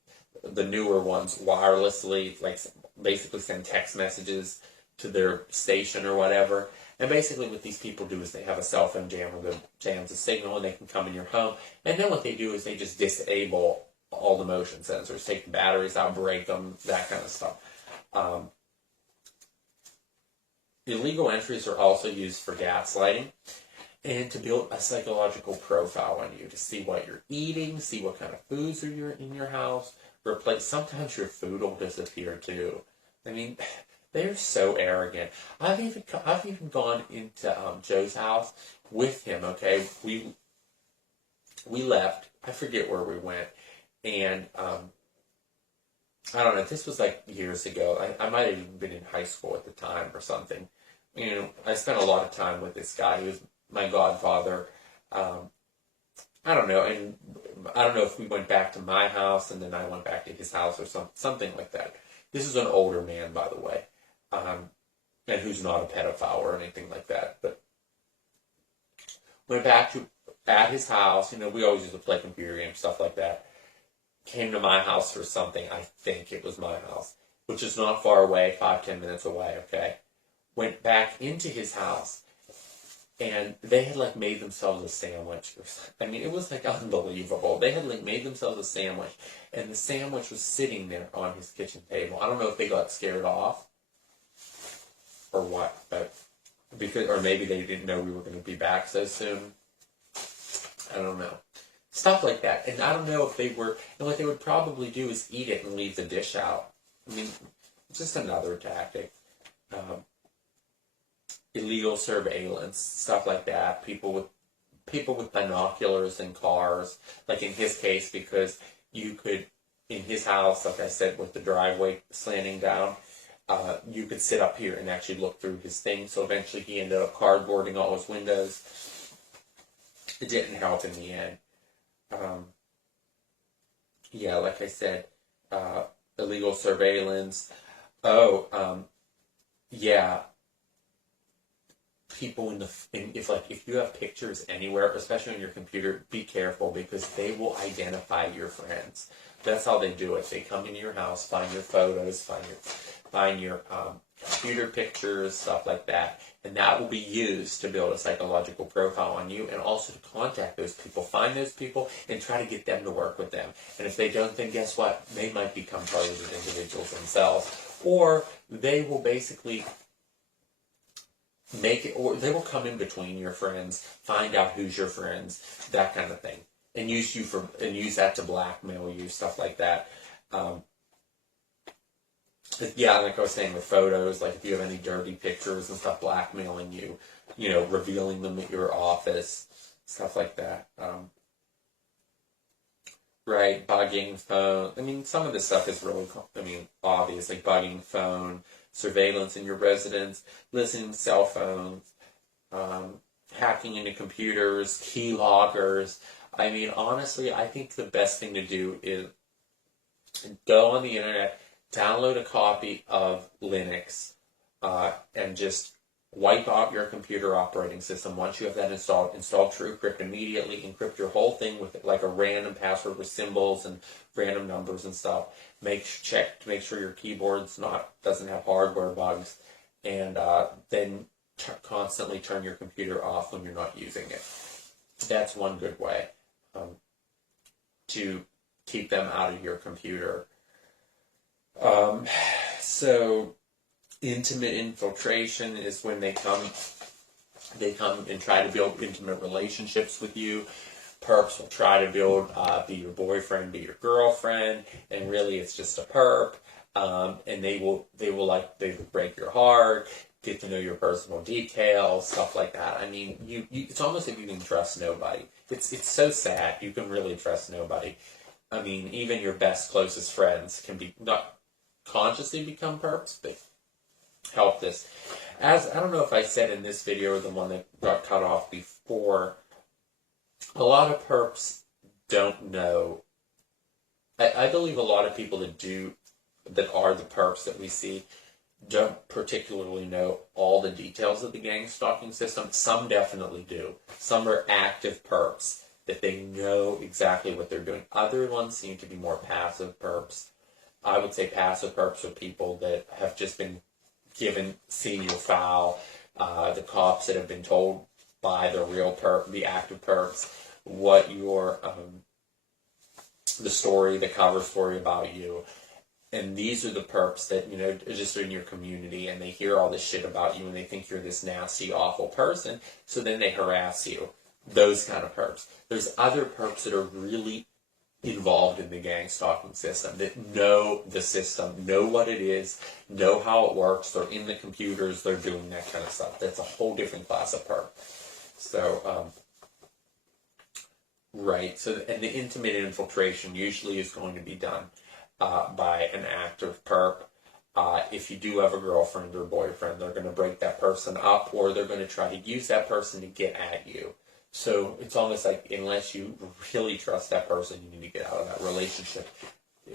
newer ones wirelessly, like basically send text messages to their station or whatever. And basically what these people do is they have a cell phone jammer that jams a signal and they can come in your home. And then what they do is they just disable all the motion sensors, take the batteries out, break them, that kind of stuff. Illegal entries are also used for gaslighting and to build a psychological profile on you, to see what you're eating, see what kind of foods are in your house. Sometimes your food will disappear too. I mean, they're so arrogant. I've even gone into Joe's house with him. Okay, we left. I forget where we went, and I don't know. This was like years ago. I might have even been in high school at the time or something. I spent a lot of time with this guy. He was my godfather. I don't know, and I don't know if we went back to my house and then I went back to his house or something like that. This is an older man, by the way, and who's not a pedophile or anything like that. But went back at his house. We always used to play computer games, stuff like that. Came to my house for something. I think it was my house, which is not far away, 5-10 minutes away. Okay, went back into his house. And they had made themselves a sandwich. I mean, it was unbelievable. They had made themselves a sandwich, and the sandwich was sitting there on his kitchen table. I don't know if they got scared off or what, but or maybe they didn't know we were going to be back so soon. I don't know. Stuff like that. And I don't know if they were, and what they would probably do is eat it and leave the dish out. I mean, it's just another tactic. Illegal surveillance, stuff like that. People with binoculars in cars, like in his case, because you could, in his house, like I said, with the driveway slanting down, you could sit up here and actually look through his thing. So eventually he ended up cardboarding all his windows. It didn't help in the end. Yeah, like I said, illegal surveillance. Yeah. People if you have pictures anywhere, especially on your computer, be careful, because they will identify your friends. That's how they do it. They come into your house, find your photos, find your computer pictures, stuff like that, and that will be used to build a psychological profile on you, and also to contact those people, find those people, and try to get them to work with them. And if they don't, then guess what? They might become targeted individuals themselves, or they will basically make it, or they will come in between your friends, find out who's your friends, that kind of thing, and use that to blackmail you, stuff like that. Yeah, like I was saying with photos, like if you have any dirty pictures and stuff, blackmailing you, revealing them at your office, stuff like that. Right, bugging phone. I mean, some of this stuff is really, obvious, like bugging phone, surveillance in your residence, listening to cell phones, hacking into computers, keyloggers. I mean, honestly, I think the best thing to do is go on the internet, download a copy of Linux, and just wipe out your computer operating system. Once you have that installed, install TrueCrypt immediately, encrypt your whole thing with like a random password with symbols and random numbers and stuff. Check to make sure your keyboard's doesn't have hardware bugs, and then constantly turn your computer off when you're not using it. That's one good way to keep them out of your computer. So intimate infiltration is when they come and try to build intimate relationships with you. Perps will try to be your boyfriend, be your girlfriend, and really it's just a perp. And they will break your heart, get to know your personal details, stuff like that. I mean, it's almost like you can trust nobody. It's so sad. You can really trust nobody. I mean, even your best, closest friends can be not consciously become perps, but help this. As I don't know if I said in this video or the one that got cut off before, a lot of perps don't know. I believe a lot of people that are the perps that we see don't particularly know all the details of the gang stalking system. Some definitely do. Some are active perps that they know exactly what they're doing. Other ones seem to be more passive perps. I would say passive perps are people that have just been seen your file, the cops that have been told by the real perp, the active perps, what your the cover story about you. And these are the perps that, are just in your community, and they hear all this shit about you, and they think you're this nasty, awful person, so then they harass you. Those kind of perps. There's other perps that are really involved in the gang stalking system, that know the system, know what it is, know how it works, they're in the computers, they're doing that kind of stuff. That's a whole different class of perp. So, right, and the intimate infiltration usually is going to be done by an active perp. If you do have a girlfriend or boyfriend, they're going to break that person up, or they're going to try to use that person to get at you. So it's almost like, unless you really trust that person, you need to get out of that relationship.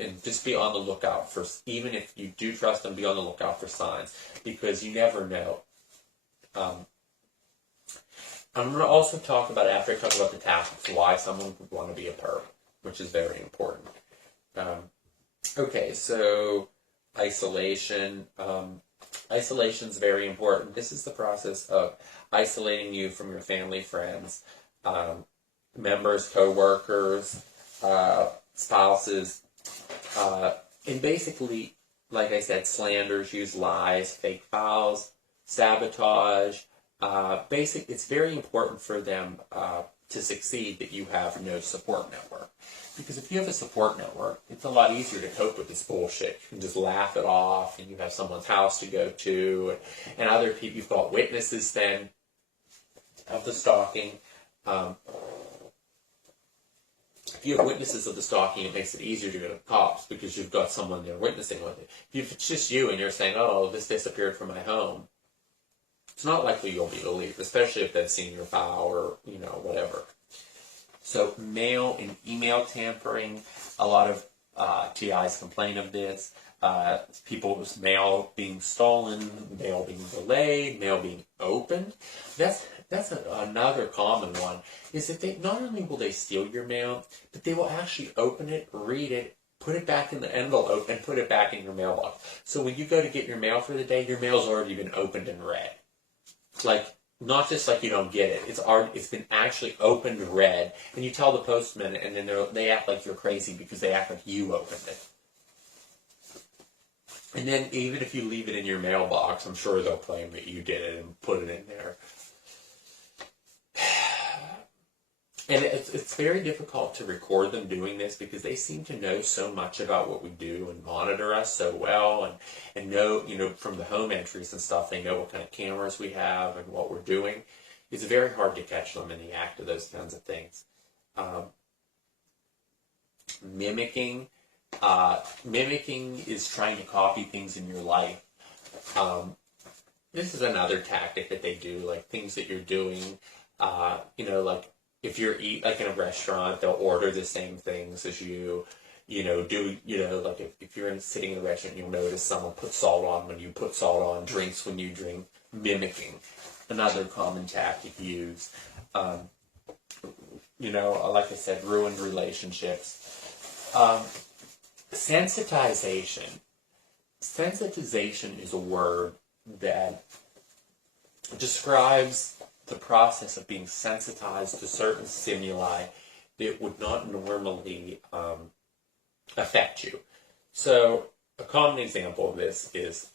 And just be on the lookout for, even if you do trust them, be on the lookout for signs, because you never know. I'm going to also talk about, after I talk about the tactics, why someone would want to be a perp, which is very important. Okay, so isolation. Isolation is very important. This is the process of isolating you from your family, friends, members, co-workers, spouses, and basically, like I said, slanders, use lies, fake files, sabotage. It's very important for them to succeed that you have no support network. Because if you have a support network, it's a lot easier to cope with this bullshit. You can just laugh it off, and you have someone's house to go to, and other people, you've got witnesses then of the stalking. If you have witnesses of the stalking, it makes it easier to go to the cops because you've got someone there witnessing with it. If it's just you and you're saying, oh, this disappeared from my home, it's not likely you'll be believed, especially if they've seen your file or, whatever. So mail and email tampering, a lot of TIs complain of this. People's mail being stolen, mail being delayed, mail being opened. That's another common one, is that they not only will they steal your mail, but they will actually open it, read it, put it back in the envelope, and put it back in your mailbox. So when you go to get your mail for the day, your mail's already been opened and read. Like, not just like you don't get it, it's been actually opened, read, and you tell the postman, and then they act like you're crazy because they act like you opened it. And then even if you leave it in your mailbox, I'm sure they'll claim that you did it and put it in there. And it's very difficult to record them doing this because they seem to know so much about what we do and monitor us so well, and know, from the home entries and stuff, they know what kind of cameras we have and what we're doing. It's very hard to catch them in the act of those kinds of things. Mimicking. Mimicking is trying to copy things in your life. This is another tactic that they do, like things that you're doing, like if you're in a restaurant, they'll order the same things as you. Like if you're sitting in a restaurant, you'll notice someone put salt on when you put salt on, drinks when you drink, mimicking. Another common tactic used. Like I said, ruined relationships. Sensitization. Sensitization is a word that describes the process of being sensitized to certain stimuli that would not normally affect you. So a common example of this is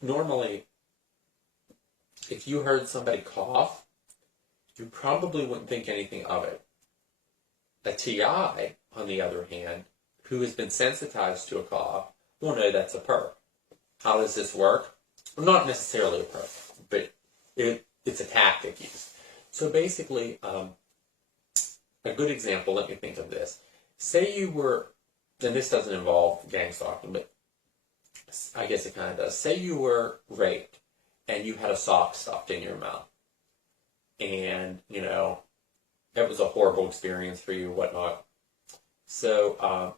normally if you heard somebody cough, you probably wouldn't think anything of it. A TI, on the other hand, who has been sensitized to a cough, will know that's a perk. How does this work? Well, not necessarily a perk, but it's a tactic used. So basically, a good example, let me think of this. Say you were, and this doesn't involve gang stalking, but I guess it kind of does. Say you were raped and you had a sock stuffed in your mouth. And, it was a horrible experience for you, whatnot. So,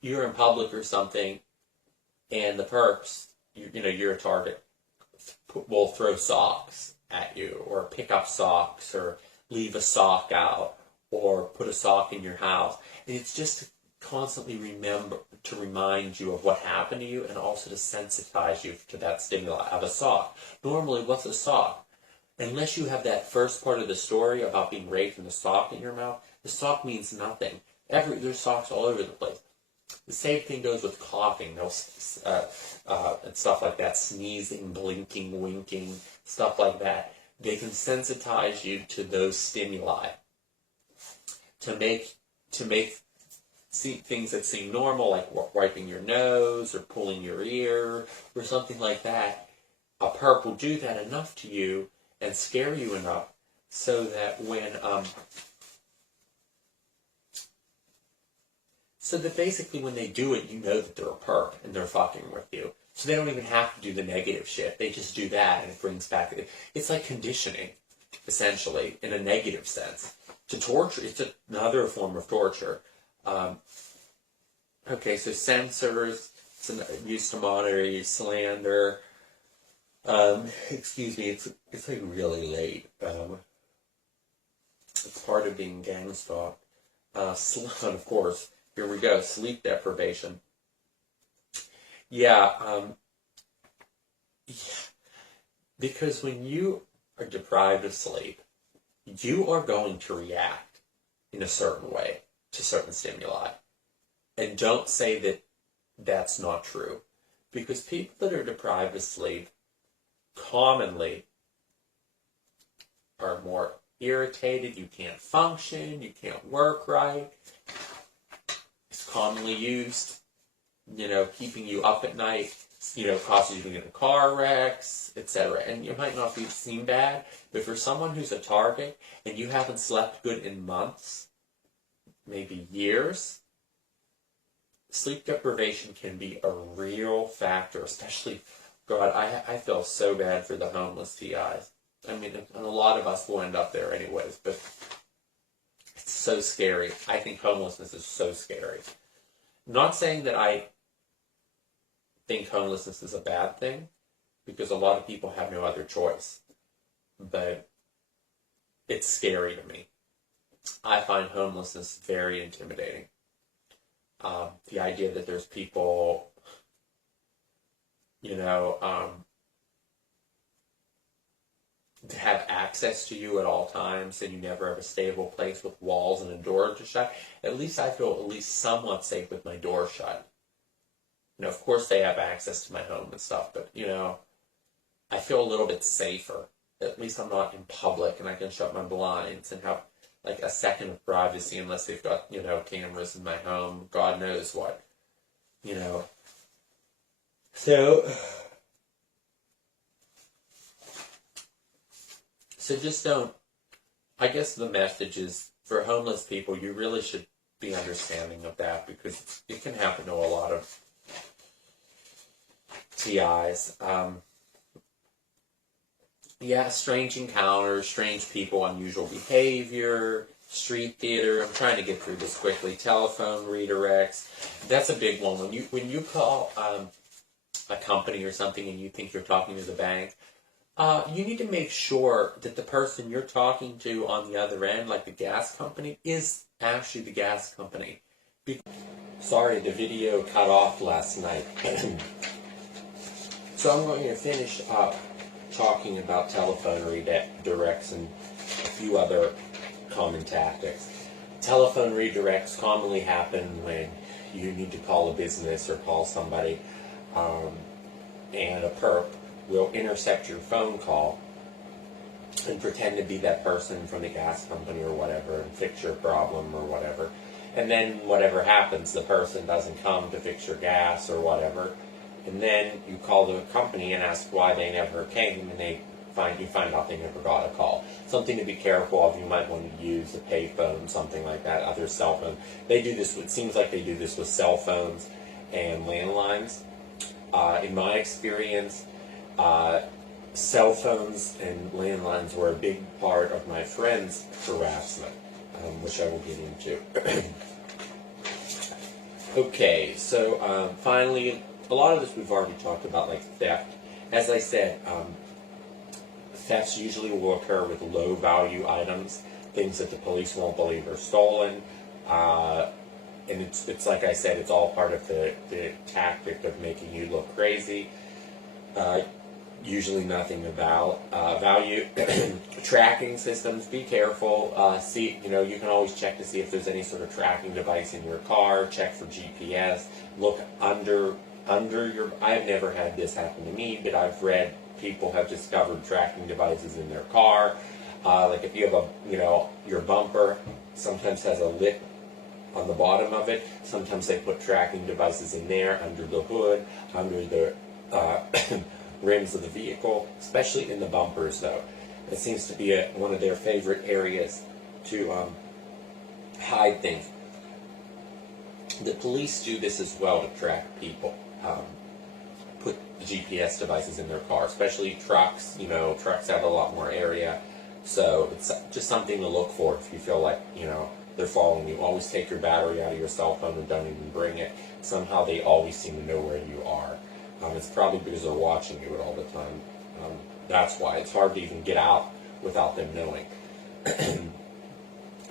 you're in public or something, and the perps, you're a target, will throw socks at you, or pick up socks, or leave a sock out, or put a sock in your house. And it's just to constantly remind you of what happened to you, and also to sensitize you to that stimuli of a sock. Normally, what's a sock? Unless you have that first part of the story about being raped and the sock in your mouth, the sock means nothing. There's socks all over the place. The same thing goes with coughing, and stuff like that, sneezing, blinking, winking, stuff like that. They can sensitize you to those stimuli to make things that seem normal, like wiping your nose or pulling your ear or something like that. A perp will do that enough to you and scare you enough so that basically when they do it, you know that they're a perp and they're fucking with you. So they don't even have to do the negative shit. They just do that and it brings back... It's like conditioning, essentially, in a negative sense. To torture, it's another form of torture. Okay, so censors, used to monitor, slander... excuse me, it's like really late. It's part of being gang stalked. And of course, here we go, sleep deprivation. Yeah, because when you are deprived of sleep, you are going to react in a certain way to certain stimuli. And don't say that that's not true. Because people that are deprived of sleep commonly are more irritated, you can't function, you can't work right. It's commonly used, keeping you up at night, causes you to get in car wrecks, etc. And you might not seem bad, but for someone who's a target and you haven't slept good in months, maybe years, sleep deprivation can be a real factor, especially... God, I feel so bad for the homeless TIs. I mean, and a lot of us will end up there anyways, but it's so scary. I think homelessness is so scary. I'm not saying that I think homelessness is a bad thing, because a lot of people have no other choice. But it's scary to me. I find homelessness very intimidating. The idea that there's people... to have access to you at all times, and you never have a stable place with walls and a door to shut. At least I feel somewhat safe with my door shut. Of course they have access to my home and stuff, but, I feel a little bit safer. At least I'm not in public and I can shut my blinds and have, like, a second of privacy unless they've got, cameras in my home. God knows what, So just don't... I guess the message is, for homeless people, you really should be understanding of that, because it can happen to a lot of TIs. Strange encounters, strange people, unusual behavior, street theater. I'm trying to get through this quickly. Telephone redirects. That's a big one. When you call a company or something and you think you're talking to the bank, you need to make sure that the person you're talking to on the other end, like the gas company, is actually the gas company. Sorry, the video cut off last night. So I'm going to finish up talking about telephone redirects and a few other common tactics. Telephone redirects commonly happen when you need to call a business or call somebody, and a perp will intercept your phone call and pretend to be that person from the gas company or whatever and fix your problem or whatever. And then whatever happens, the person doesn't come to fix your gas or whatever. And then you call the company and ask why they never came, and you find out they never got a call. Something to be careful of. You might want to use a payphone, something like that, other cell phone. They do this. It seems like they do this with cell phones and landlines. In my experience, cell phones and landlines were a big part of my friend's harassment, which I will get into. Okay, so finally, a lot of this we've already talked about, like theft. As I said, thefts usually will occur with low-value items, things that the police won't believe are stolen. And it's like I said, it's all part of the tactic of making you look crazy. Usually nothing about value. Tracking systems, be careful. You can always check to see if there's any sort of tracking device in your car. Check for GPS. Look under your. I've never had this happen to me, but I've read people have discovered tracking devices in their car. Like if you have your bumper sometimes has a lip on the bottom of it. Sometimes they put tracking devices in there, under the hood, under the rims of the vehicle, especially in the bumpers, though. It seems to be one of their favorite areas to hide things. The police do this as well to track people. Put the GPS devices in their car, especially trucks. Trucks have a lot more area, so it's just something to look for if you feel like they're following you. Always take your battery out of your cell phone and don't even bring it. Somehow they always seem to know where you are. It's probably because they're watching you all the time. That's why it's hard to even get out without them knowing.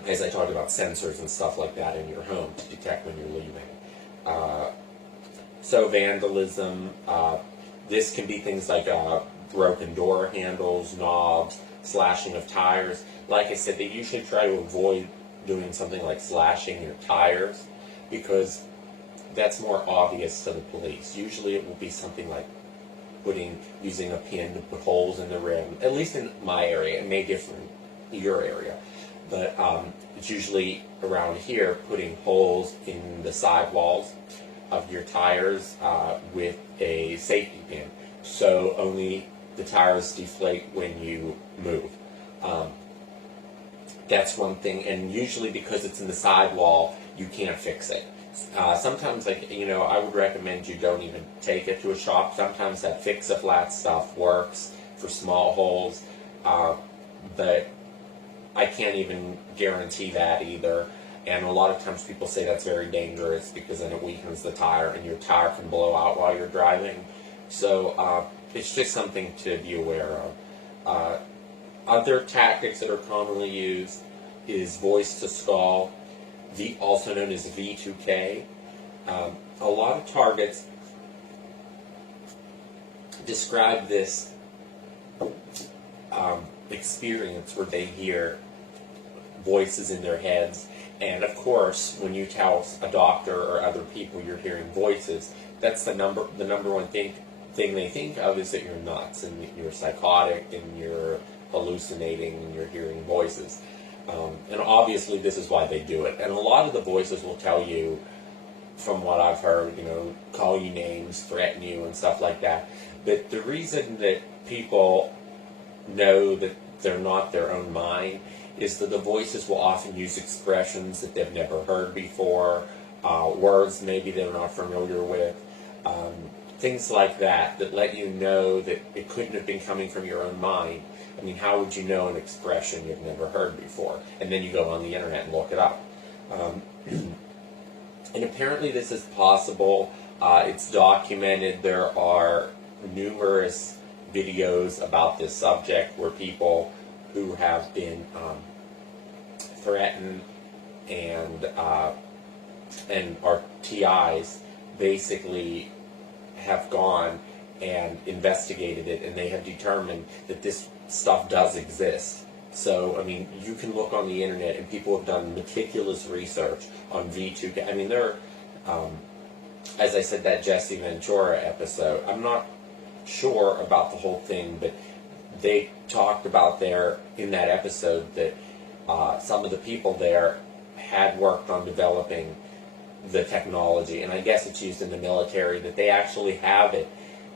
As I talked about sensors and stuff like that in your home to detect when you're leaving. So vandalism, this can be things like broken door handles, knobs, slashing of tires. Like I said, they usually try to avoid doing something like slashing your tires because that's more obvious to the police. Usually it will be something like using a pin to put holes in the rim. At least in my area, it may differ in your area, but it's usually around here putting holes in the sidewalls of your tires with a safety pin, so only the tires deflate when you move. That's one thing, and usually because it's in the sidewall, you can't fix it. Sometimes, I would recommend you don't even take it to a shop. Sometimes that fix-a-flat stuff works for small holes, but I can't even guarantee that either. And a lot of times people say that's very dangerous because then it weakens the tire and your tire can blow out while you're driving. So it's just something to be aware of. Other tactics that are commonly used is voice to skull, also known as V2K. A lot of targets describe this experience where they hear voices in their heads. And of course, when you tell a doctor or other people you're hearing voices, that's the number one thing they think of is that you're nuts and you're psychotic and you're hallucinating and you're hearing voices. And obviously this is why they do it. And a lot of the voices will tell you, from what I've heard, call you names, threaten you and stuff like that. But the reason that people know that they're not their own mind is that the voices will often use expressions that they've never heard before, words maybe they're not familiar with. things like that let you know that it couldn't have been coming from your own mind. I mean, how would you know an expression you've never heard before? And then you go on the internet and look it up. And apparently this is possible. It's documented. There are numerous videos about this subject where people who have been threatened and are TIs basically have gone and investigated it, and they have determined that this stuff does exist. So, I mean, you can look on the internet, and people have done meticulous research on V2K. I mean, there are, as I said, that Jesse Ventura episode, I'm not sure about the whole thing, but they talked about there in that episode that some of the people there had worked on developing the technology, and I guess it's used in the military, that they actually have it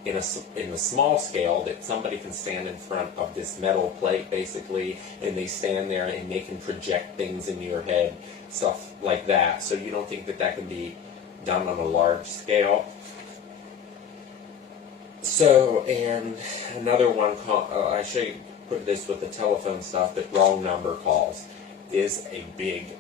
in a small scale, that somebody can stand in front of this metal plate basically, and they stand there and they can project things into your head, stuff like that. So you don't think that that can be done on a large scale. So, and another one, I should put this with the telephone stuff, but wrong number calls is a big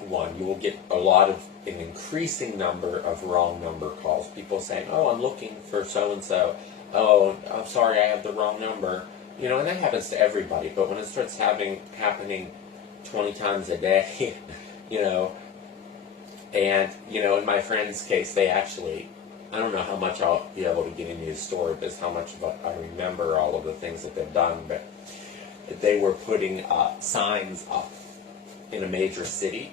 one. You will get an increasing number of wrong number calls. People saying, oh, I'm looking for so-and-so. Oh, I'm sorry, I have the wrong number. You know, and that happens to everybody, but when it starts happening 20 times a day, you know, and, you know, in my friend's case, they actually, I don't know how much I'll be able to get into his story, but how much of I remember all of the things that they've done, but they were putting signs up in a major city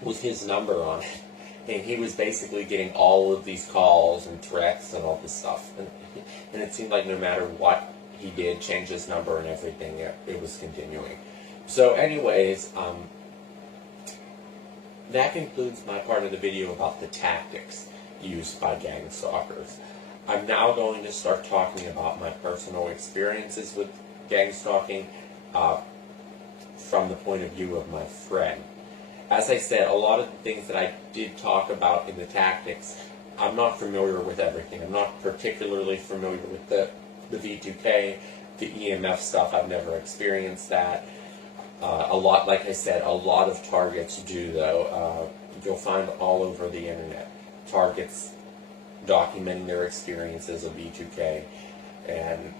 with his number on it, and he was basically getting all of these calls and threats and all this stuff, and it seemed like no matter what he did, change his number and everything, it was continuing. So anyways, that concludes my part of the video about the tactics used by gang stalkers. I'm now going to start talking about my personal experiences with gang stalking from the point of view of my friend. As I said, a lot of the things that I did talk about in the tactics, I'm not familiar with everything. I'm not particularly familiar with the V2K, the EMF stuff. I've never experienced that. Like I said, a lot of targets do, though. You'll find all over the internet targets documenting their experiences of V2K, and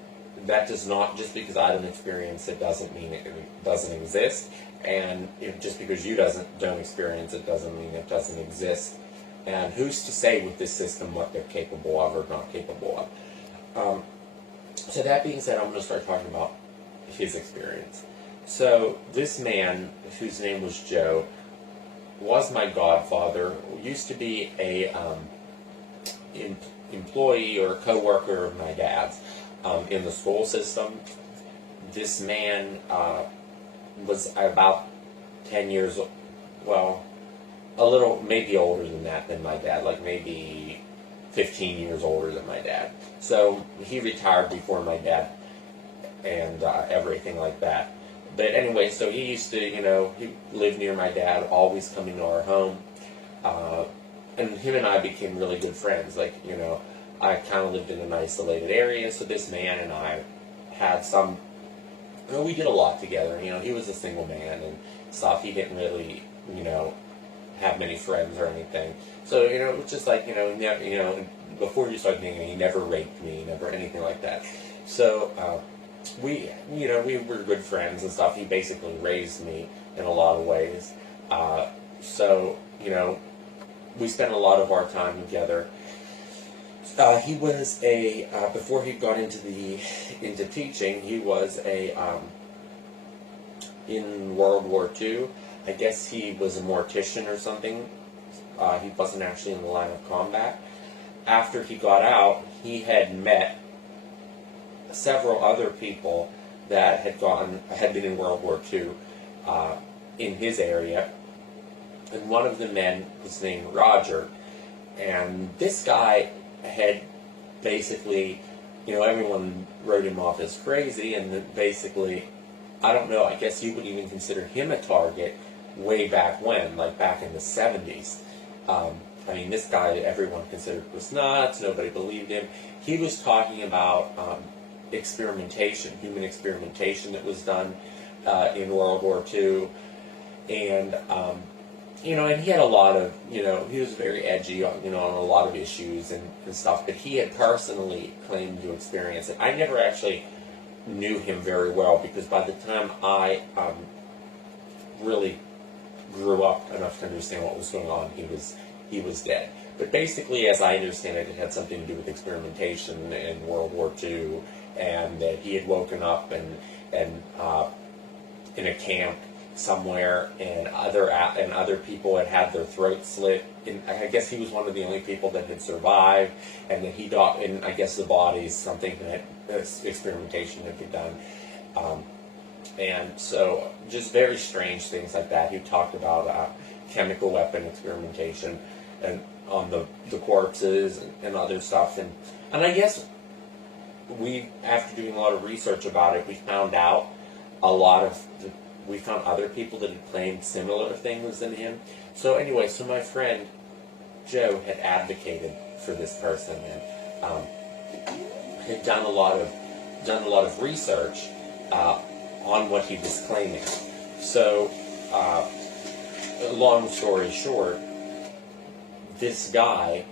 that does not, just because I don't experience it doesn't mean it doesn't exist, and just because you don't experience it doesn't mean it doesn't exist. And who's to say with this system what they're capable of or not capable of? So that being said, I'm going to start talking about his experience. So this man, whose name was Joe, was my godfather, used to be a employee or co-worker of my dad's in the school system. This man was about 10 years, well, a little, maybe older than that than my dad, like maybe 15 years older than my dad. So he retired before my dad and everything like that. But anyway, so he used to, he lived near my dad, always coming to our home. And him and I became really good friends. Like, I kind of lived in an isolated area, so this man and I had some, we did a lot together. He was a single man and stuff. He didn't really, have many friends or anything. So, it was just like, before you start thinking, he never raped me, never anything like that. So, we were good friends and stuff. He basically raised me in a lot of ways. So, we spent a lot of our time together. He was before he got into teaching, he was in World War II. I guess he was a mortician or something. He wasn't actually in the line of combat. After he got out, he had met several other people that had been in World War II in his area, and one of the men was named Roger, and this guy had basically, everyone wrote him off as crazy, and basically, I don't know, I guess you would even consider him a target way back when, like back in the 70s. I mean, this guy everyone considered was nuts. Nobody believed him. He was talking about experimentation, human experimentation that was done in World War II, and and he had a lot of, he was very edgy on, on a lot of issues and stuff. But he had personally claimed to experience it. I never actually knew him very well because by the time I really grew up enough to understand what was going on, he was dead. But basically, as I understand it, it had something to do with experimentation in World War II, and that he had woken up and in a camp somewhere, and other people had their throats slit. And I guess he was one of the only people that had survived, and that he got in. I guess the bodies, something that experimentation had been done. And so, just very strange things like that. He talked about chemical weapon experimentation and on the corpses and other stuff. And I guess after doing a lot of research about it, we found out we found other people that had claimed similar things than him. So anyway, my friend Joe had advocated for this person and had done a lot of research on what he was claiming. So, long story short, this guy,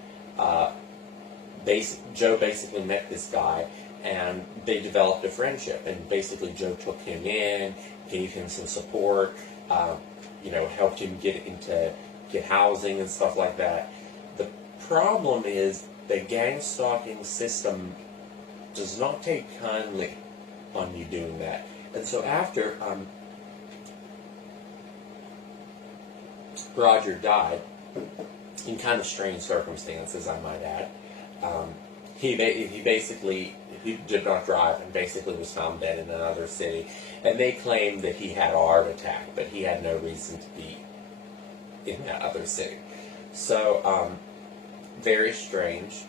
Joe basically met this guy, and they developed a friendship. And basically, Joe took him in, gave him some support, helped him get housing and stuff like that. The problem is the gang stalking system does not take kindly on you doing that. And so after Roger died, in kind of strange circumstances, I might add, he did not drive and basically was found dead in another city. And they claimed that he had a heart attack, but he had no reason to be in that other city. So, very strange.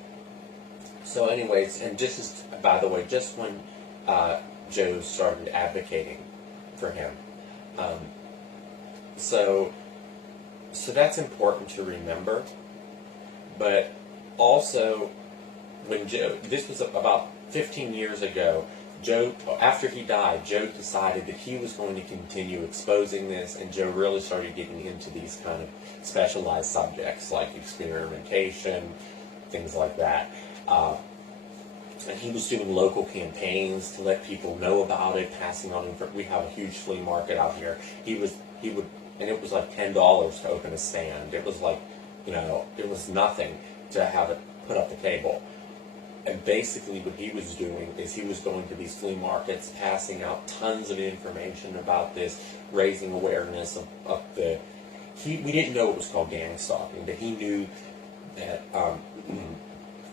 So anyways, and by the way, just when Joe started advocating for him. So that's important to remember. But also, when this was about 15 years ago, after he died, Joe decided that he was going to continue exposing this, and Joe really started getting into these kind of specialized subjects like experimentation, things like that. And he was doing local campaigns to let people know about it, passing on information. We have a huge flea market out here. He would, and it was like $10 to open a stand. It was like, it was nothing to have it put up the table. And basically what he was doing is he was going to these flea markets, passing out tons of information about this, raising awareness of we didn't know it was called gang stalking, but he knew that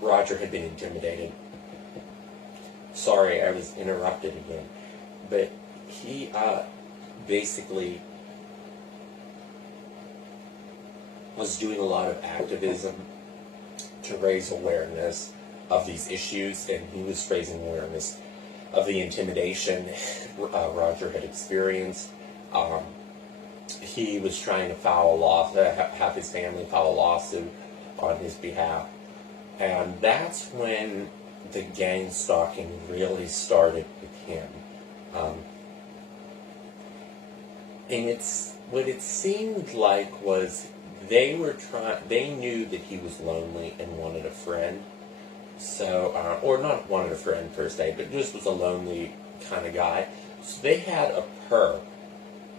Roger had been intimidated. Sorry, I was interrupted again. But he basically was doing a lot of activism to raise awareness of these issues, and he was raising awareness of the intimidation Roger had experienced. He was trying to have his family file a lawsuit on his behalf. And that's when the gang stalking really started with him. And what it seemed like was they knew that he was lonely and wanted a friend. So, or not wanted a friend per se, but just was a lonely kind of guy. So they had a perp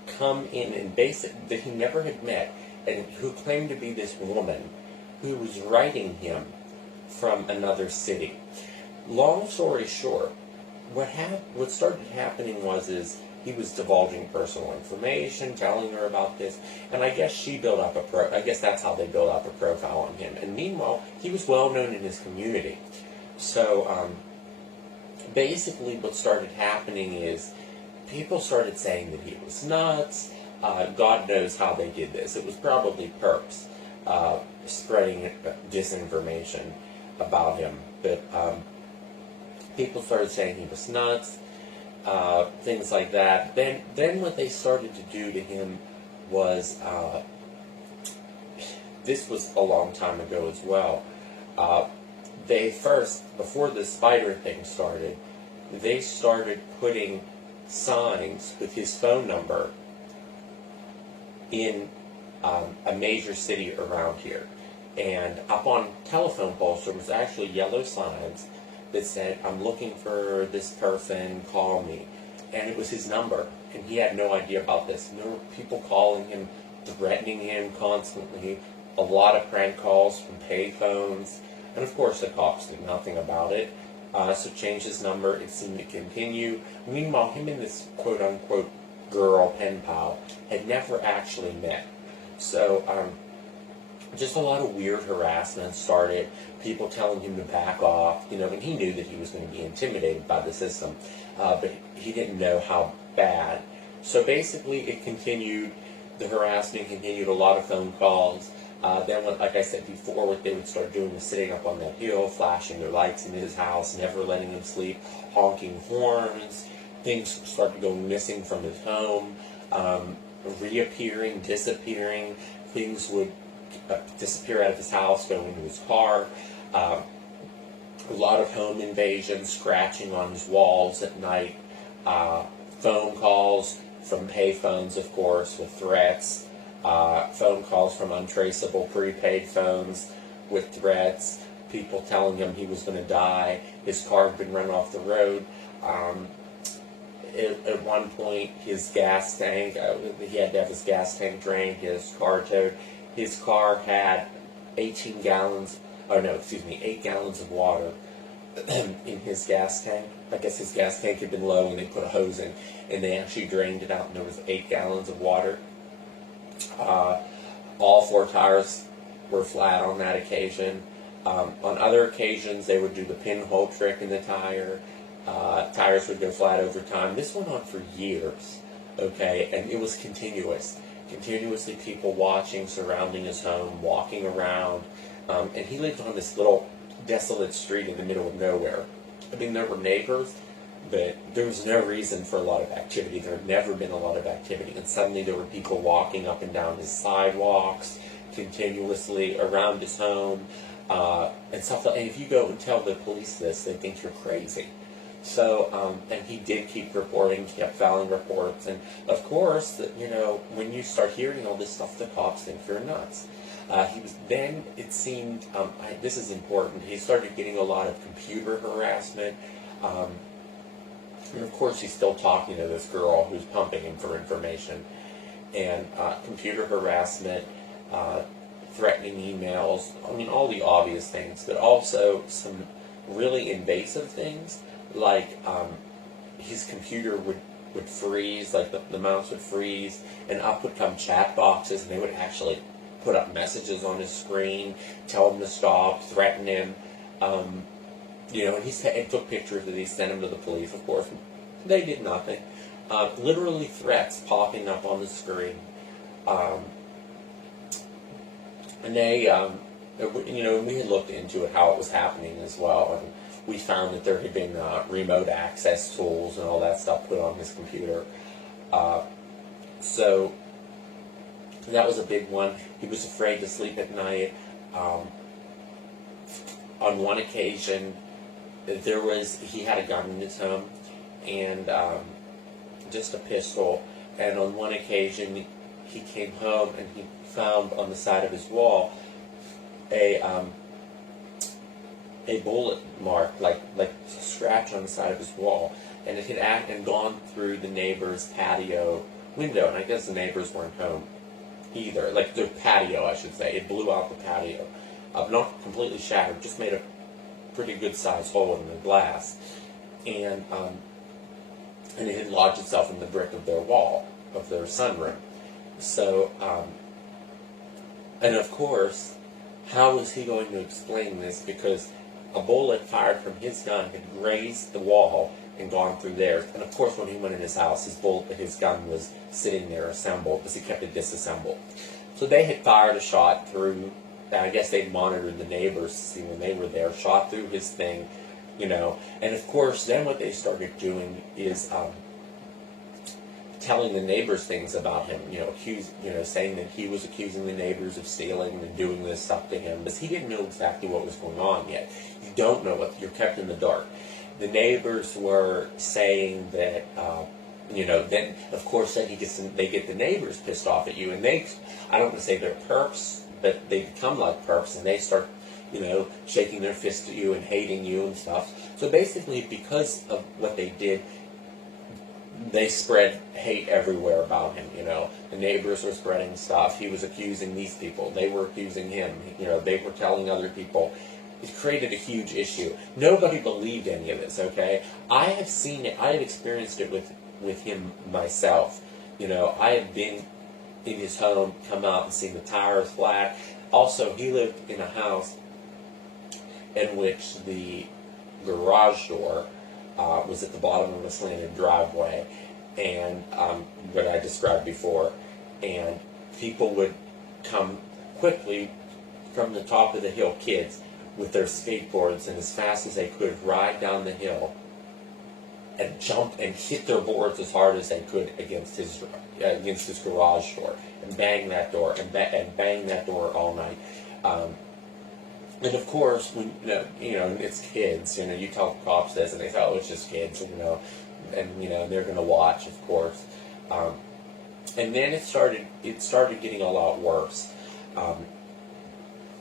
come in and that he never had met, and who claimed to be this woman who was writing him from another city. Long story short, what started happening was he was divulging personal information, telling her about this, and I guess I guess that's how they built up a profile on him. And meanwhile, he was well known in his community. So basically what started happening is people started saying that he was nuts. God knows how they did this. It was probably perps spreading disinformation about him. But people started saying he was nuts. Things like that. Then what they started to do to him was this was a long time ago as well. They first, before the spider thing started, they started putting signs with his phone number in a major city around here. And up on telephone poles, there was actually yellow signs that said, "I'm looking for this person, call me." And it was his number, and he had no idea about this. And there were people calling him, threatening him constantly, a lot of prank calls from pay phones, and of course the cops did nothing about it. So changed his number, it seemed to continue. Meanwhile, him and this quote-unquote girl, pen pal, had never actually met. So, just a lot of weird harassment started, people telling him to back off, and he knew that he was going to be intimidated by the system, but he didn't know how bad. So basically it continued, the harassment continued, a lot of phone calls. Then, like I said before, what they would start doing was sitting up on that hill, flashing their lights in his house, never letting him sleep, honking horns. Things started to go missing from his home, reappearing, disappearing. Things would disappear out of his house, go into his car. A lot of home invasions, scratching on his walls at night. Phone calls from pay phones, of course, with threats. Phone calls from untraceable prepaid phones with threats. People telling him he was going to die. His car had been run off the road. At one point, his gas tank, he had to have his gas tank drained, his car towed. His car had 8 gallons of water in his gas tank. I guess his gas tank had been low and they put a hose in, and they actually drained it out, and there was 8 gallons of water. All 4 tires were flat on that occasion. On other occasions, they would do the pinhole trick in the tire. Tires would go flat over time. This went on for years, okay, and it was continuous. Continuously people watching, surrounding his home, walking around, and he lived on this little desolate street in the middle of nowhere. I mean, there were neighbors, but there was no reason for a lot of activity. There had never been a lot of activity, and suddenly there were people walking up and down his sidewalks, continuously around his home, and stuff like that. And if you go and tell the police this, they think you're crazy. So, and he did keep reporting, kept filing reports, and of course, when you start hearing all this stuff, the cops think you're nuts. Then it seemed, this is important, he started getting a lot of computer harassment, and of course he's still talking to this girl who's pumping him for information, and computer harassment, threatening emails, all the obvious things, but also some really invasive things, like his computer would freeze, like the mouse would freeze, and up would come chat boxes, and they would actually put up messages on his screen, tell him to stop, threaten him, and he took pictures of these, sent them to the police, of course. They did nothing. Literally threats popping up on the screen. And they, we had looked into it, how it was happening as well, and we found that there had been remote access tools and all that stuff put on his computer. So that was a big one. He was afraid to sleep at night. On one occasion, he had a gun in his home, and just a pistol. And on one occasion, he came home and he found on the side of his wall a bullet mark, like a scratch on the side of his wall, and it had gone through the neighbor's patio window, and I guess the neighbors weren't home either, like the patio, I should say. It blew out the patio, not completely shattered, just made a pretty good sized hole in the glass, and it had lodged itself in the brick of their wall, of their sunroom. So, and of course, how was he going to explain this? Because a bullet fired from his gun had grazed the wall and gone through theirs. And of course, when he went in his house, his gun was sitting there assembled, because he kept it disassembled. So they had fired a shot through, I guess they'd monitored the neighbors to see when they were there, shot through his thing, And of course, then what they started doing is telling the neighbors things about him, saying that he was accusing the neighbors of stealing and doing this stuff to him, but he didn't know exactly what was going on yet. You don't know what, you're kept in the dark. The neighbors were saying that, then of course then they get the neighbors pissed off at you, and I don't want to say they're perps, but they become like perps, and they start, shaking their fist at you and hating you and stuff. So basically, because of what they did, they spread hate everywhere about him, The neighbors were spreading stuff. He was accusing these people. They were accusing him. They were telling other people. It created a huge issue. Nobody believed any of this, okay? I have seen it. I have experienced it with him myself. I have been in his home, come out and seen the tires flat. Also, he lived in a house in which the garage door was at the bottom of a slanted driveway, and what I described before, and people would come quickly from the top of the hill, kids with their skateboards, and as fast as they could ride down the hill and jump and hit their boards as hard as they could against his garage door, and bang that door and bang that door all night. And of course, when it's kids. You tell the cops this, and they say, "Oh, it's just kids," and they're going to watch, of course. And then it started getting a lot worse.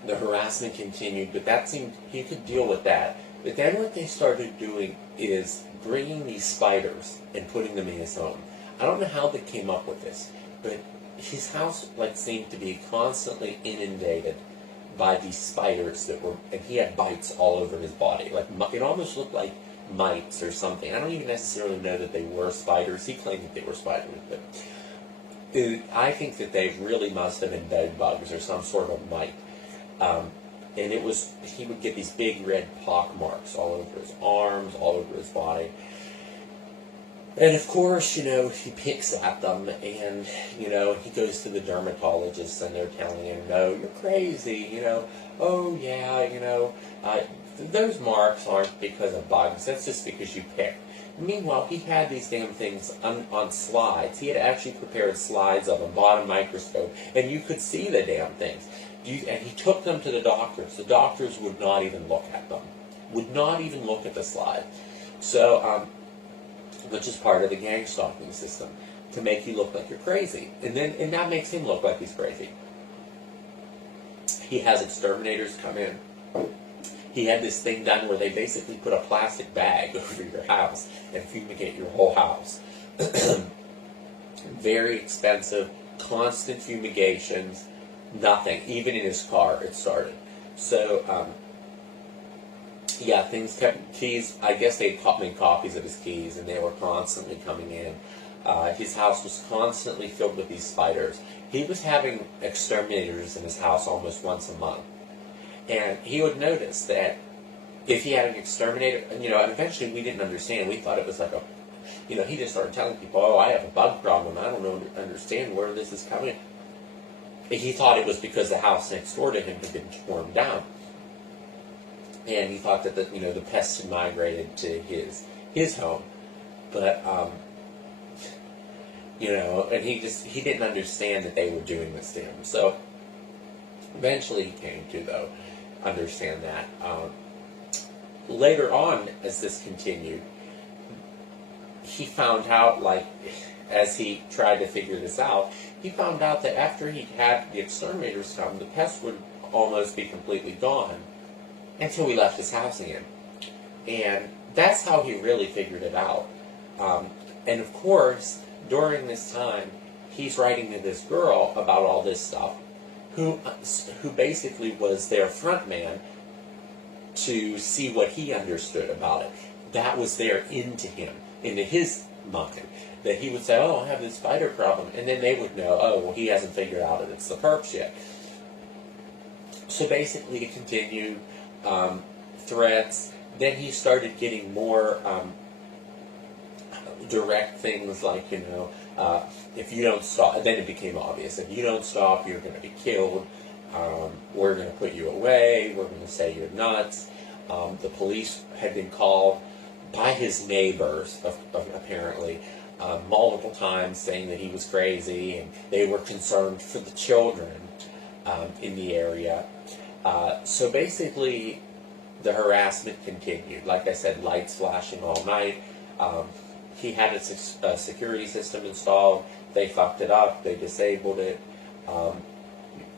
The harassment continued, but he could deal with that. But then what they started doing is bringing these spiders and putting them in his home. I don't know how they came up with this, but his house seemed to be constantly inundated by these spiders and he had bites all over his body. It almost looked like mites or something. I don't even necessarily know that they were spiders. He claimed that they were spiders, but I think that they really must have been bed bugs or some sort of mite. And he would get these big red pock marks all over his arms, all over his body. And of course, he picks at them, and, he goes to the dermatologist, and they're telling him, "No, you're crazy, oh yeah, those marks aren't because of bugs, that's just because you picked." Meanwhile, he had these damn things on slides. He had actually prepared slides of them, bought a microscope, and you could see the damn things. And he took them to the doctors. The doctors would not even look at them, would not even look at the slide. So, which is part of the gang stalking system, to make you look like you're crazy. And that makes him look like he's crazy. He has exterminators come in. He had this thing done where they basically put a plastic bag over your house and fumigate your whole house. Very expensive, constant fumigations, nothing. Even in his car, it started. So, keys, I guess they made copies of his keys, and they were constantly coming in. His house was constantly filled with these spiders. He was having exterminators in his house almost once a month. And he would notice that if he had an exterminator, and eventually we didn't understand. We thought it was like he just started telling people, "Oh, I have a bug problem. I don't understand where this is coming." He thought it was because the house next door to him had been torn down. And he thought that the pests had migrated to his home, but and he didn't understand that they were doing this to him. So eventually he came to understand that. Later on, as this continued, he found out, as he tried to figure this out, he found out that after he had the exterminators come, the pests would almost be completely gone until he left his house again. And that's how he really figured it out. And of course, during this time, he's writing to this girl about all this stuff, who basically was their front man to see what he understood about it. That was their into his mind. That he would say, "Oh, I have this spider problem," and then they would know, "Oh, well, he hasn't figured out that it's the perps yet." So basically, it continued. Threats. Then he started getting more direct things like, if you don't stop, then it became obvious. If you don't stop, you're going to be killed. We're going to put you away. We're going to say you're nuts. The police had been called by his neighbors, apparently. multiple times, saying that he was crazy, and they were concerned for the children in the area. So basically, the harassment continued. Like I said, lights flashing all night. He had a security system installed. They fucked it up. They disabled it.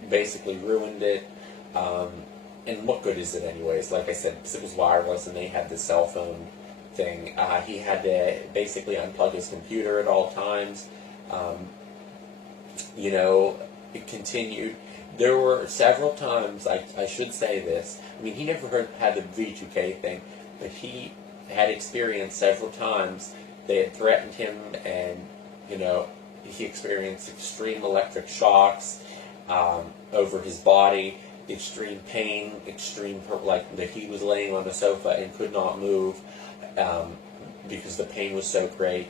Basically ruined it. And what good is it anyways? Like I said, because it was wireless and they had the cell phone thing. He had to basically unplug his computer at all times. It continued. There were several times, I should say this, I mean, he never had the V2K thing, but he had experienced several times they had threatened him, and, he experienced extreme electric shocks over his body, extreme pain, like that he was laying on a sofa and could not move because the pain was so great,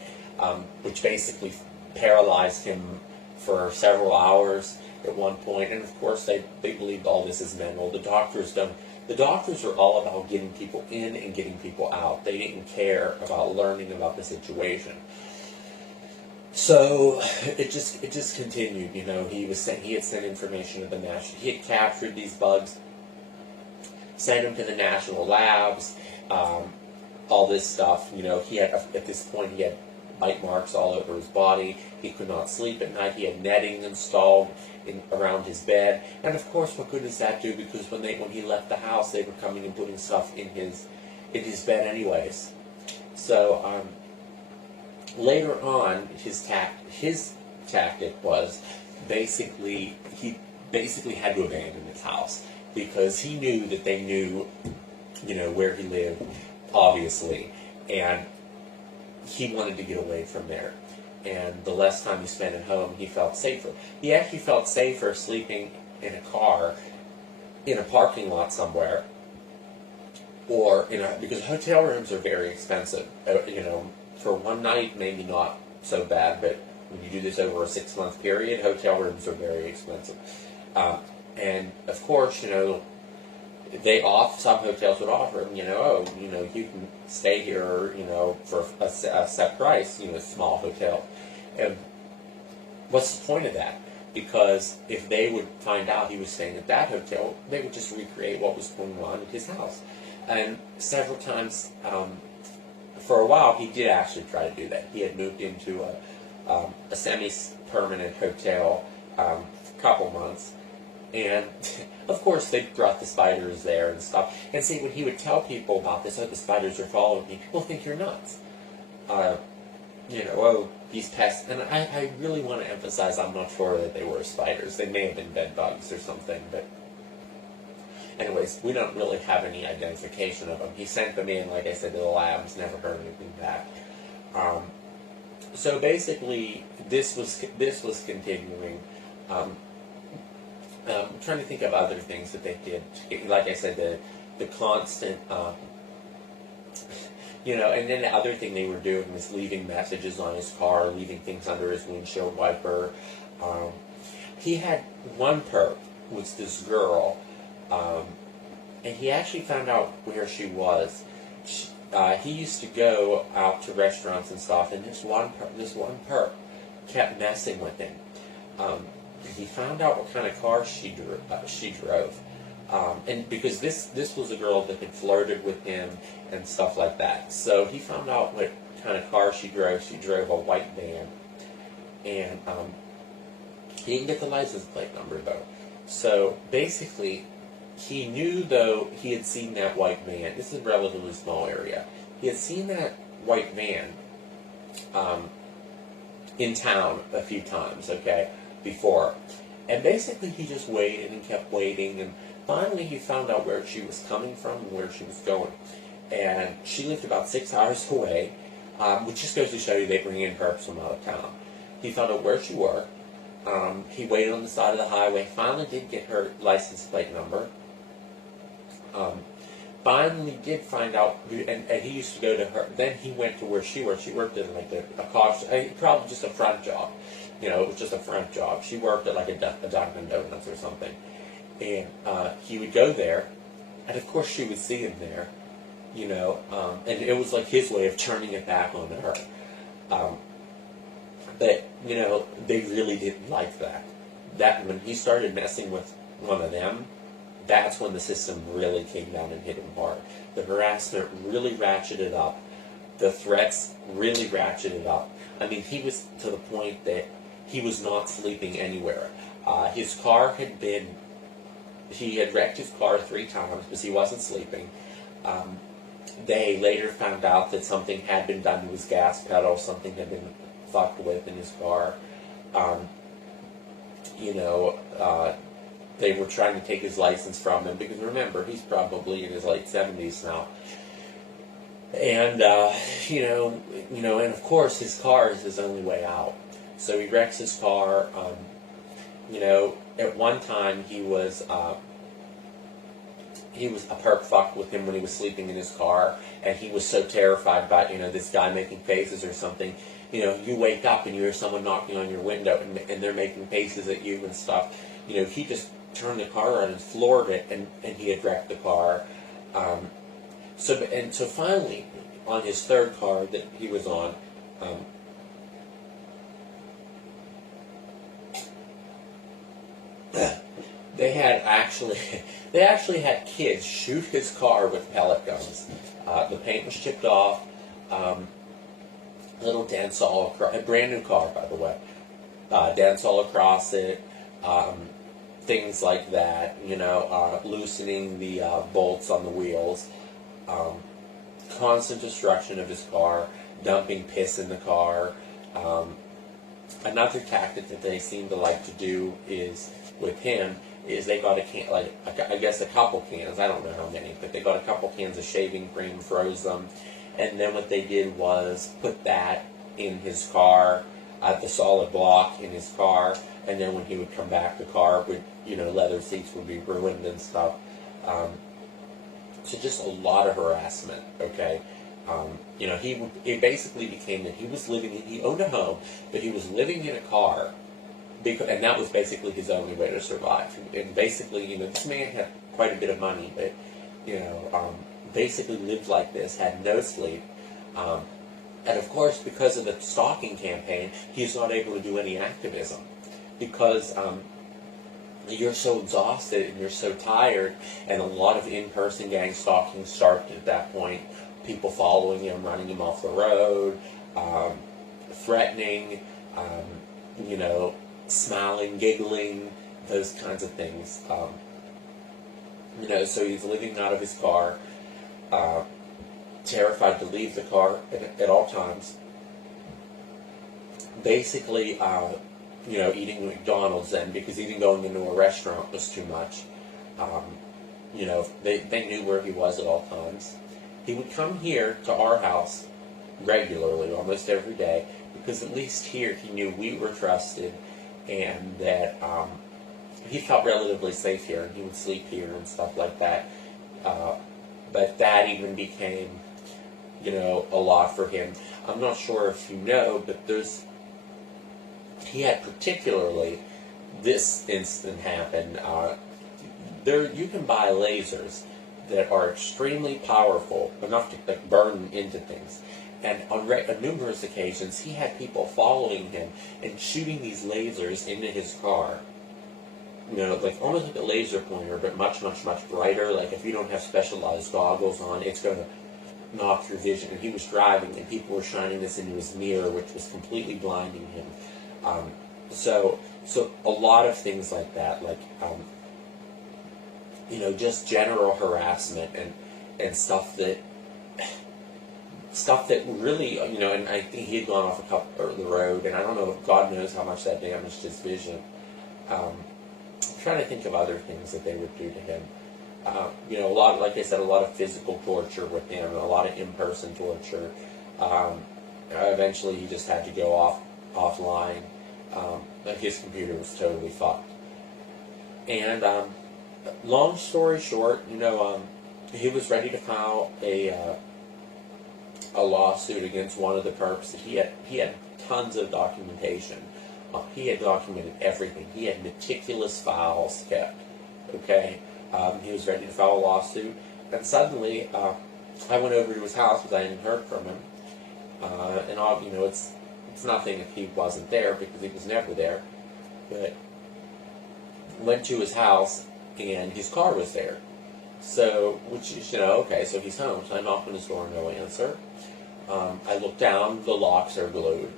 which basically paralyzed him for several hours at one point. And of course they believed all this is mental. The doctors are all about getting people in and getting people out. They didn't care about learning about the situation. So it just continued. He had sent information to the national. He had captured these bugs, sent them to the national labs, all this stuff. He had, at this point, he had bite marks all over his body. He could not sleep at night. He had netting installed around his bed. And of course, what good does that do? Because when he left the house, they were coming and putting stuff in his bed anyways. So later on, his tactic was he basically had to abandon his house because he knew that they knew, where he lived, obviously, and he wanted to get away from there. And the less time he spent at home, he felt safer. He actually felt safer sleeping in a car in a parking lot somewhere, or because hotel rooms are very expensive. For one night, maybe not so bad, but when you do this over a 6-month period, hotel rooms are very expensive. And of course, some hotels would offer him, you can stay here, for a set price, small hotel. And what's the point of that? Because if they would find out he was staying at that hotel, they would just recreate what was going on at his house. And several times, for a while, he did actually try to do that. He had moved into a semi-permanent hotel for a couple months. And, of course, they brought the spiders there and stuff. And see, when he would tell people about this, the spiders are following me, people think you're nuts. These pests. And I really want to emphasize, I'm not sure that they were spiders. They may have been bed bugs or something. But anyways, we don't really have any identification of them. He sent them in, like I said, to the labs, never heard anything back. So basically, this was continuing. I'm trying to think of other things that they did. Like I said, the constant, and then the other thing they were doing was leaving messages on his car, leaving things under his windshield wiper. He had one perp, was this girl, and he actually found out where she was. He used to go out to restaurants and stuff, and this one perp kept messing with him. He found out what kind of car she drove, and because this was a girl that had flirted with him and stuff like that. So he found out what kind of car she drove. She drove a white van, and he didn't get the license plate number though. So basically, he knew though he had seen that white van. This is a relatively small area. He had seen that white van in town a few times. Before. And basically he just waited and kept waiting, and finally he found out where she was coming from and where she was going. And she lived about 6 hours away, which just goes to show you they bring in perps from out of town. He found out where she worked. He waited on the side of the highway, finally did get her license plate number. Finally did find out, and he used to go to her, then he went to where she worked. She worked at like a coffee, probably just a front job. It was just a front job. She worked at like a Dunkin' Donuts or something. And he would go there, and of course she would see him there, and it was like his way of turning it back on her. But, you know, they really didn't like that. That when he started messing with one of them, that's when the system really came down and hit him hard. The harassment really ratcheted up. The threats really ratcheted up. I mean, he was to the point that he was not sleeping anywhere. His car had been, he had wrecked his car 3 times because he wasn't sleeping. They later found out that something had been done to his gas pedal, something had been fucked with in his car. You know, they were trying to take his license from him because remember, he's probably in his late 70s now. And, you know, and of course his car is his only way out. So he wrecks his car. You know, at one time he was a perp fucked with him when he was sleeping in his car, and he was so terrified by, you know, this guy making faces or something. You know, you wake up and you hear someone knocking on your window and they're making faces at you and stuff. You know, he just turned the car around and floored it, and he had wrecked the car. So finally, on his 3rd car that he was on, they actually had kids shoot his car with pellet guns. The paint was chipped off. Little dents all across, a brand new car, by the way. Dents all across it. Things like that, you know, loosening the bolts on the wheels. Constant destruction of his car, dumping piss in the car. Another tactic that they seem to like to do is, with him, is they got a can, like, I guess a couple cans, I don't know how many, but they got a couple cans of shaving cream, froze them, and then what they did was put that in his car, the solid block in his car, and then when he would come back, the car would, you know, leather seats would be ruined and stuff. So just a lot of harassment, okay? You know, it basically became that he was he owned a home, but he was living in a car, and that was basically his only way to survive. And basically, you know, this man had quite a bit of money, but, you know, basically lived like this, had no sleep. And of course, because of the stalking campaign, he's not able to do any activism. Because you're so exhausted and you're so tired, and a lot of in-person gang stalking started at that point. People following him, running him off the road, threatening, you know, smiling, giggling, those kinds of things. You know, so he's living out of his car, terrified to leave the car at all times. Basically, you know, eating McDonald's then, because even going into a restaurant was too much. You know, they knew where he was at all times. He would come here to our house regularly, almost every day, because at least here he knew we were trusted, and that he felt relatively safe here, and he would sleep here and stuff like that. But that even became, you know, a lot for him. I'm not sure if you know, but he had particularly this incident happen. You can buy lasers that are extremely powerful, enough to like burn into things. And on numerous occasions, he had people following him and shooting these lasers into his car. You know, like almost like a laser pointer, but much, much, much brighter. Like if you don't have specialized goggles on, it's going to knock your vision. And he was driving, and people were shining this into his mirror, which was completely blinding him. So a lot of things like that, like, you know, just general harassment and stuff that really, you know, and I think he had gone off the road, and I don't know, God knows how much that damaged his vision. I'm trying to think of other things that they would do to him. You know, a lot, like I said, a lot of physical torture with him, a lot of in-person torture. Eventually, he just had to go offline. His computer was totally fucked. And long story short, you know, he was ready to file a lawsuit against one of the perps. He had tons of documentation. He had documented everything. He had meticulous files kept. Okay, he was ready to file a lawsuit, and suddenly I went over to his house because I hadn't heard from him. And you know, it's It's nothing if he wasn't there, because he was never there. But went to his house, and his car was there. So, which is, okay, so he's home. So I knock on his door, no answer. I look down, the locks are glued.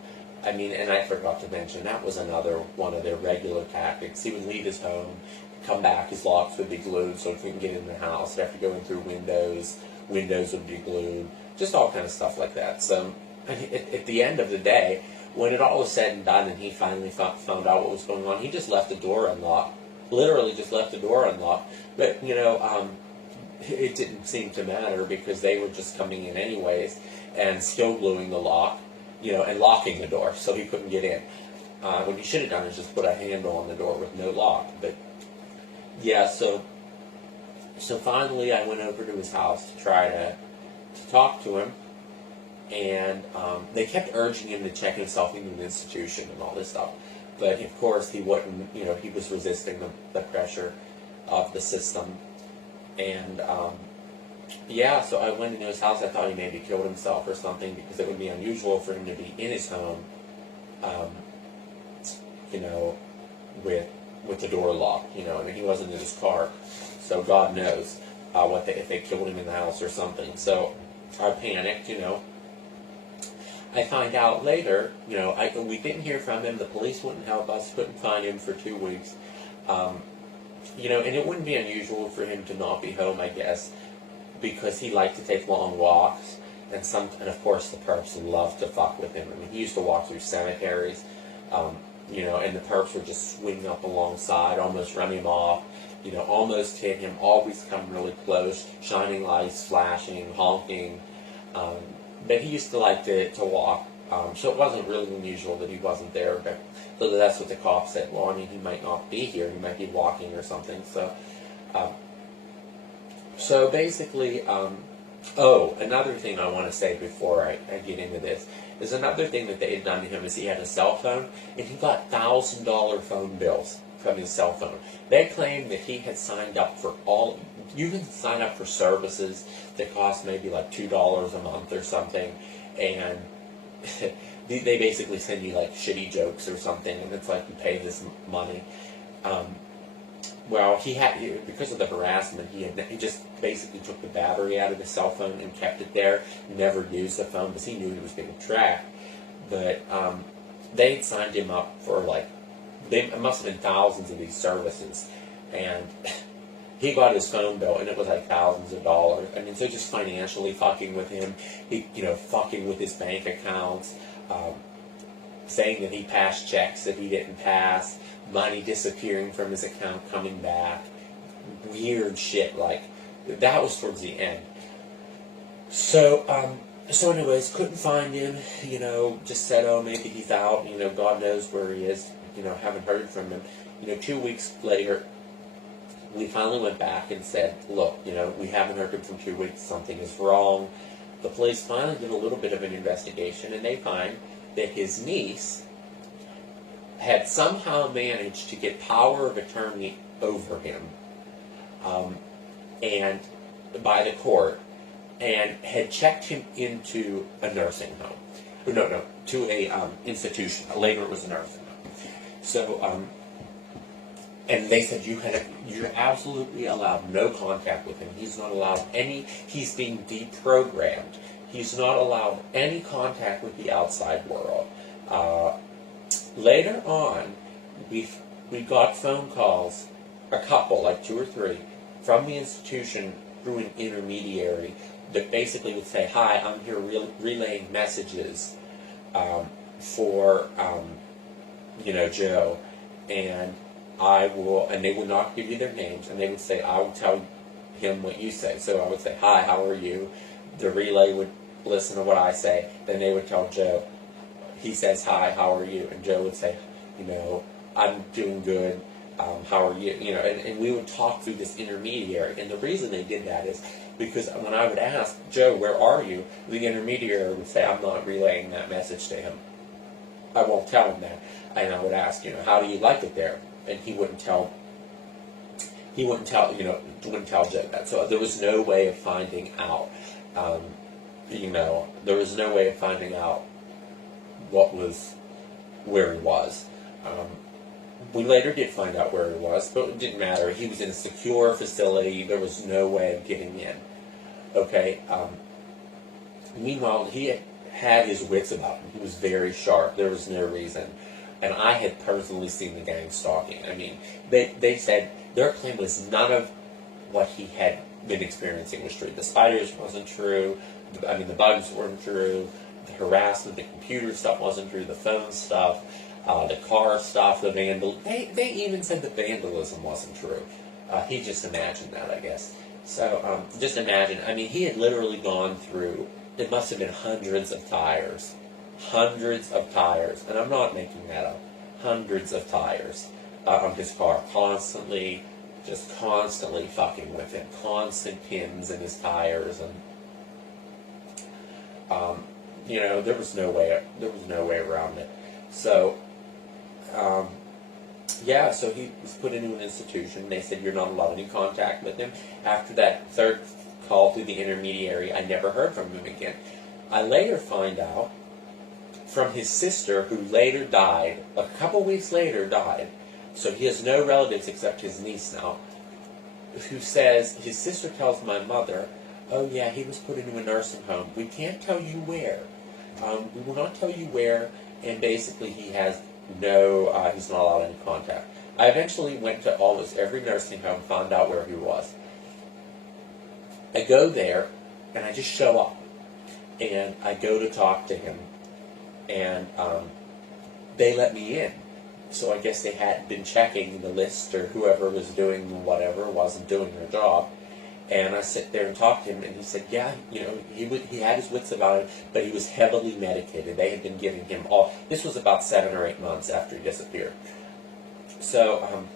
I mean, and I forgot to mention, that was another one of their regular tactics. He would leave his home, come back, his locks would be glued so he couldn't get in the house. He'd have to go in through windows would be glued, just all kind of stuff like that. So, at the end of the day, when it all was said and done and he finally found out what was going on, he just left the door unlocked. Literally just left the door unlocked. But, it didn't seem to matter because they were just coming in anyways and still gluing the lock, and locking the door so he couldn't get in. What he should have done is just put a handle on the door with no lock. But, yeah, so finally I went over to his house to try to talk to him. And they kept urging him to check himself into the institution and all this stuff. But, of course, he wouldn't, he was resisting the pressure of the system. And, so I went into his house. I thought he maybe killed himself or something, because it would be unusual for him to be in his home, with the door locked, I mean, he wasn't in his car. So God knows if they killed him in the house or something. So I panicked, I find out later, we didn't hear from him. The police wouldn't help us, couldn't find him for 2 weeks. And it wouldn't be unusual for him to not be home, I guess, because he liked to take long walks. And of course the perps loved to fuck with him. I mean, he used to walk through cemeteries, and the perps would just swing up alongside, almost run him off, almost hit him, always come really close, shining lights, flashing, honking. But he used to like to walk, so it wasn't really unusual that he wasn't there. But so that's what the cop said. Well, I mean, he might not be here. He might be walking or something. So basically, another thing I want to say before I get into this is another thing that they had done to him is he had a cell phone, and he got $1,000 phone bills from his cell phone. They claimed that he had signed up for you can sign up for services that cost maybe like $2 a month or something, and they basically send you like shitty jokes or something, and it's like you pay this money. Well, because of the harassment, he just basically took the battery out of his cell phone and kept it there, never used the phone because he knew he was being tracked. But they had signed him up for it must have been thousands of these services, and he got his phone bill, and it was like thousands of dollars. I mean, so just financially fucking with him, fucking with his bank accounts, saying that he passed checks that he didn't pass, money disappearing from his account, coming back, weird shit. That was towards the end. So anyways, couldn't find him, just said, oh, maybe he's out, God knows where he is, haven't heard from him. 2 weeks later, we finally went back and said, look, we haven't heard him from 2 weeks, something is wrong. The police finally did a little bit of an investigation, and they find that his niece had somehow managed to get power of attorney over him, and by the court, and had checked him into a nursing home. No, to a institution. Later it was a nursing home. So, and they said you're absolutely allowed no contact with him. He's not allowed he's being deprogrammed. He's not allowed any contact with the outside world. Later on, we got phone calls, a couple, like 2 or 3, from the institution through an intermediary that basically would say, hi, I'm here relaying messages for, Joe, and and they would not give you their names, and they would say, I will tell him what you say. So I would say, hi, how are you? The relay would listen to what I say. Then they would tell Joe, he says, hi, how are you? And Joe would say, I'm doing good. How are you? And we would talk through this intermediary. And the reason they did that is because when I would ask, Joe, where are you? The intermediary would say, I'm not relaying that message to him. I won't tell him that. And I would ask, how do you like it there? And he wouldn't tell Joe that. So there was no way of finding out, there was no way of finding out where he was. We later did find out where he was, but it didn't matter. He was in a secure facility. There was no way of getting in. Okay. Meanwhile, he had his wits about him. He was very sharp. There was no reason. And I had personally seen the gang stalking. I mean, they said their claim was none of what he had been experiencing was true. The spiders wasn't true. I mean, the bugs weren't true. The harassment, the computer stuff wasn't true. The phone stuff, the car stuff, the They even said the vandalism wasn't true. He just imagined that, I guess. So just imagine. I mean, he had literally gone through. It must have been hundreds of tires. Hundreds of tires. And I'm not making that up. Hundreds of tires on his car. Constantly fucking with him. Constant pins in his tires. And, there was no way around it. So, so he was put into an institution. They said, you're not allowed any contact with him. After that third call through the intermediary, I never heard from him again. I later find out from his sister, who later died, a couple weeks later died, so he has no relatives except his niece now, who says, his sister tells my mother, oh yeah, he was put into a nursing home. We can't tell you where. We will not tell you where, and basically he has he's not allowed any contact. I eventually went to almost every nursing home, found out where he was. I go there, and I just show up, and I go to talk to him, and they let me in. So I guess they had been checking the list, or whoever was doing whatever wasn't doing their job. And I sit there and talk to him, and he said, yeah, he had his wits about him, but he was heavily medicated. They had been giving him this was about 7 or 8 months after he disappeared. So,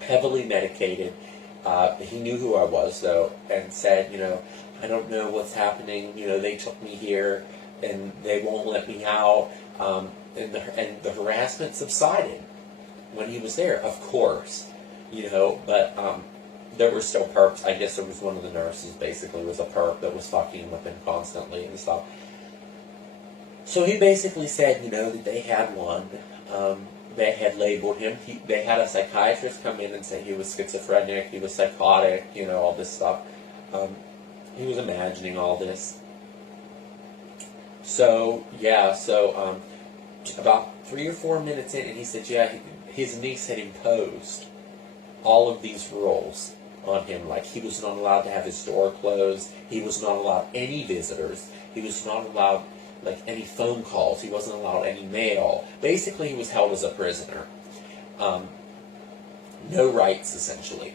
heavily medicated. He knew who I was, though, and said, I don't know what's happening. They took me here, and they won't let me out. And the harassment subsided when he was there, of course. But there were still perps. I guess there was one of the nurses, basically, was a perp that was fucking with him constantly and stuff. So he basically said, that they had one. They had labeled him. They had a psychiatrist come in and say he was schizophrenic, he was psychotic, all this stuff. He was imagining all this. So, about 3 or 4 minutes in, and he said, his niece had imposed all of these rules on him. Like, he was not allowed to have his door closed. He was not allowed any visitors. He was not allowed any phone calls. He wasn't allowed any mail. Basically, he was held as a prisoner. No rights, essentially.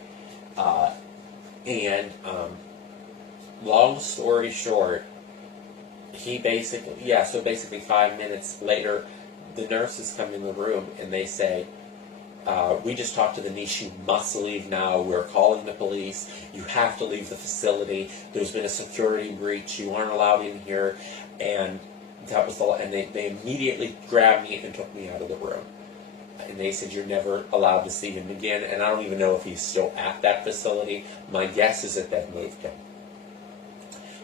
Long story short, he basically 5 minutes later, the nurses come in the room and they say, we just talked to the niece, you must leave now, we're calling the police, you have to leave the facility, there's been a security breach, you aren't allowed in here, and that was and they immediately grabbed me and took me out of the room. And they said, you're never allowed to see him again, and I don't even know if he's still at that facility. My guess is that they've moved him.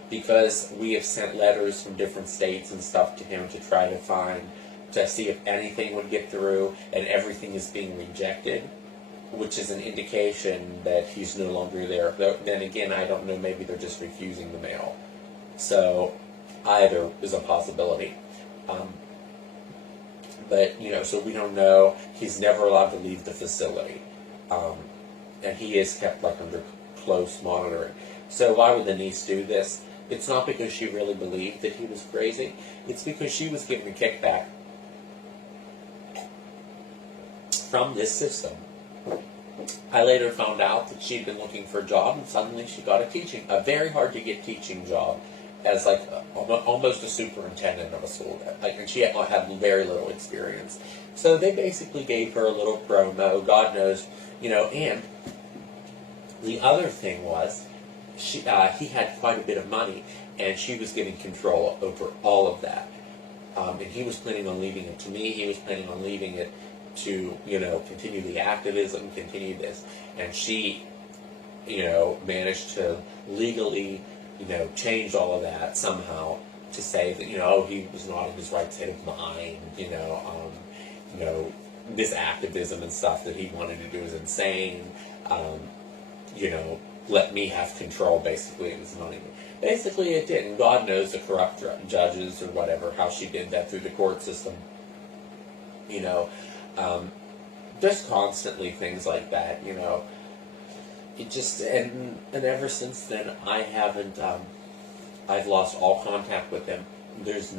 Because we have sent letters from different states and stuff to him to see if anything would get through, and everything is being rejected, which is an indication that he's no longer there. Then again, I don't know, maybe they're just refusing the mail. So either is a possibility. But, so we don't know. He's never allowed to leave the facility. And he is kept under close monitoring. So why would the niece do this? It's not because she really believed that he was crazy. It's because she was given a kickback from this system. I later found out that she'd been looking for a job, and suddenly she got a very hard to get teaching job as almost a superintendent of a school. And she had very little experience. So they basically gave her a little promo, God knows, and the other thing was, he had quite a bit of money, and she was getting control over all of that. And he was planning on leaving it to me. He was planning on leaving it to, continue the activism, continue this. And she, managed to legally, change all of that somehow to say that, he was not in his right state of mind, this activism and stuff that he wanted to do is insane, let me have control, basically, of his money. Basically, it did, and God knows the corrupt judges or whatever, how she did that through the court system. There's constantly things like that, It just, and ever since then, I haven't, I've lost all contact with him. There's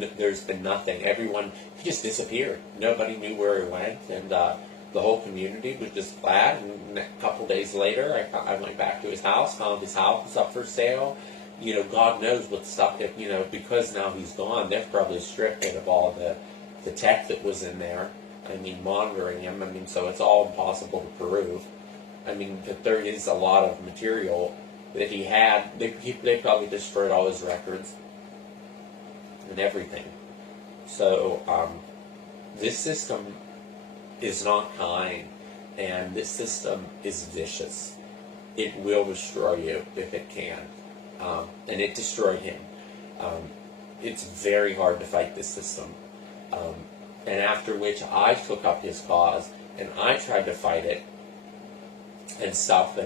been nothing. He just disappeared. Nobody knew where he went, and the whole community was just glad. And a couple days later, I went back to his house, found his house was up for sale. God knows what stuff, because now he's gone, they've probably stripped it of all the tech that was in there. Monitoring him. So it's all impossible to prove. That there is a lot of material that he had. They probably destroyed all his records and everything. So this system is not kind, and this system is vicious. It will destroy you if it can, and it destroyed him. It's very hard to fight this system. And after which I took up his cause, and I tried to fight it and stuff,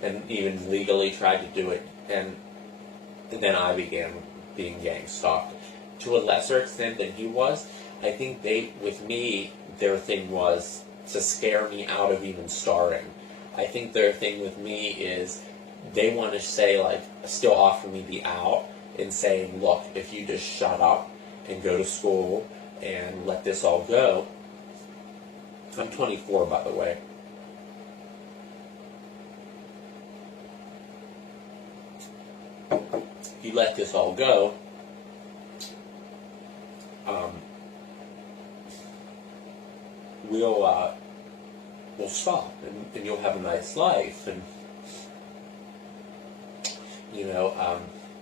and even legally tried to do it, and then I began being gang stalked. To a lesser extent than he was, I think their thing was to scare me out of even starting. I think their thing with me is they want to say, still offer me the out and saying, look, if you just shut up and go to school and let this all go. I'm 24, by the way. You let this all go, we'll stop, and you'll have a nice life, and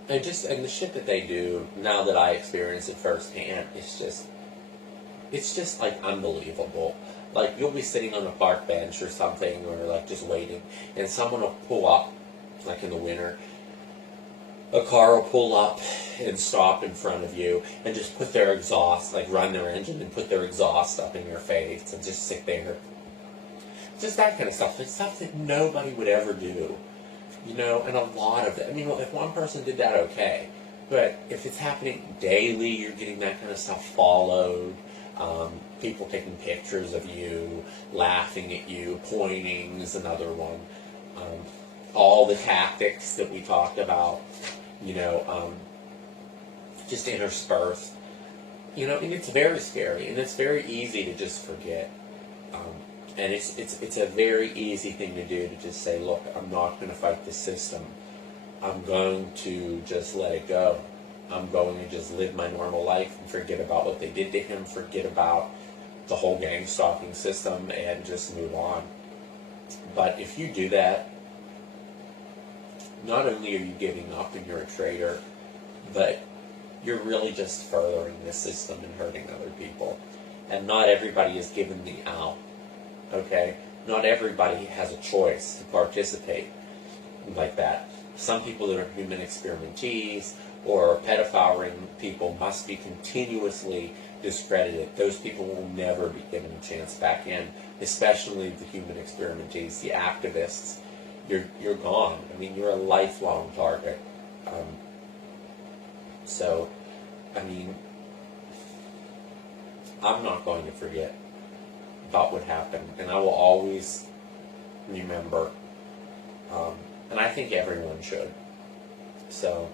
and the shit that they do, now that I experience it firsthand, it's just unbelievable. You'll be sitting on a park bench or something, or just waiting, and someone will pull up, in the winter. A car will pull up and stop in front of you and just put their exhaust, run their engine and put their exhaust up in your face and just sit there. Just that kind of stuff. It's stuff that nobody would ever do. And a lot of it. If one person did that, okay. But if it's happening daily, you're getting that kind of stuff followed. People taking pictures of you, laughing at you, pointing is another one. All the tactics that we talked about, just interspersed. And it's very scary, and it's very easy to just forget. And it's a very easy thing to do, to just say, look, I'm not going to fight the system. I'm going to just let it go. I'm going to just live my normal life and forget about what they did to him, forget about the whole gang stalking system, and just move on. But if you do that, not only are you giving up and you're a traitor, but you're really just furthering the system and hurting other people. And not everybody is given the out, okay? Not everybody has a choice to participate like that. Some people that are human experimentees or pedophile ring people must be continuously discredited. Those people will never be given a chance back in, especially the human experimentees, the activists. You're gone. You're a lifelong target. I'm not going to forget about what happened, and I will always remember, and I think everyone should. So,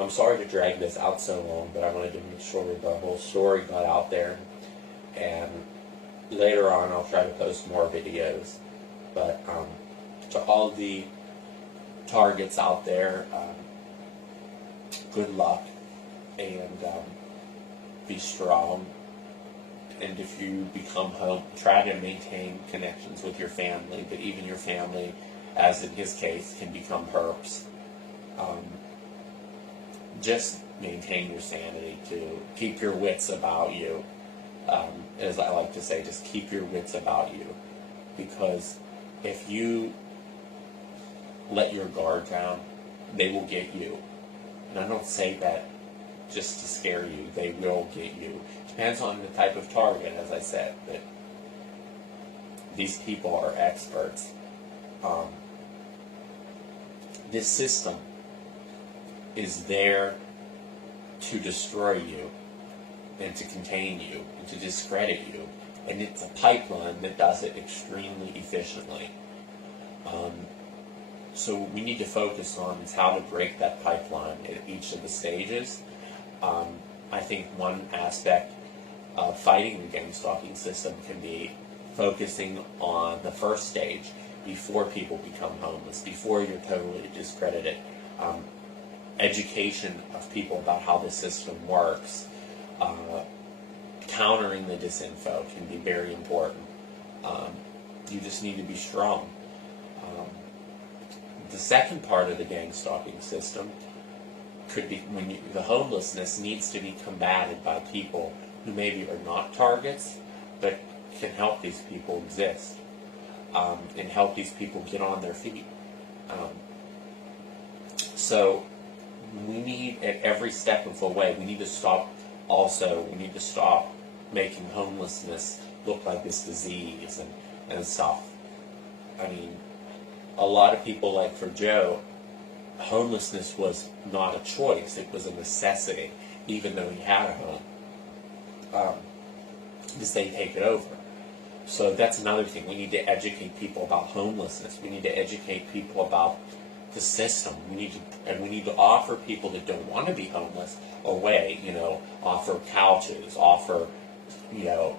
I'm sorry to drag this out so long, but I wanted to make sure the whole story got out there, and later on I'll try to post more videos. But, to all the targets out there, good luck, and be strong. And if you become home, try to maintain connections with your family, but even your family, as in his case, can become perps. Just maintain your sanity, to keep your wits about you. As I like to say, just keep your wits about you. Because if you let your guard down, they will get you. And I don't say that just to scare you. They will get you. Depends on the type of target, as I said, but these people are experts. This system is there to destroy you and to contain you and to discredit you, and it's a pipeline that does it extremely efficiently. So we need to focus on is how to break that pipeline at each of the stages. I think one aspect of fighting the gang stalking system can be focusing on the first stage before people become homeless, before you're totally discredited. Education of people about how the system works, countering the disinfo can be very important. You just need to be strong. The second part of the gang stalking system could be the homelessness needs to be combated by people who maybe are not targets, but can help these people exist, and help these people get on their feet. So we need, at every step of the way, we need to stop making homelessness look like this disease and stuff. I mean, a lot of people, like for Joe, homelessness was not a choice, it was a necessity, even though he had a home. Because they take it over. So that's another thing. We need to educate people about homelessness. We need to educate people about the system. We need to offer people that don't want to be homeless a way. Offer couches. Offer,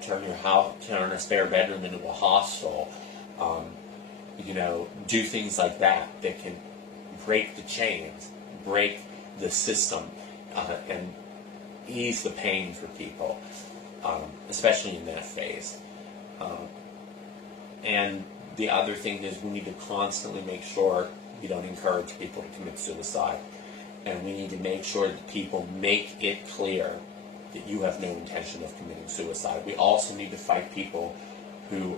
turn a spare bedroom into a hostel. Do things like that can break the chains, break the system, and ease the pain for people, especially in that phase. And the other thing is we need to constantly make sure we don't encourage people to commit suicide. And we need to make sure that people make it clear that you have no intention of committing suicide. We also need to fight people who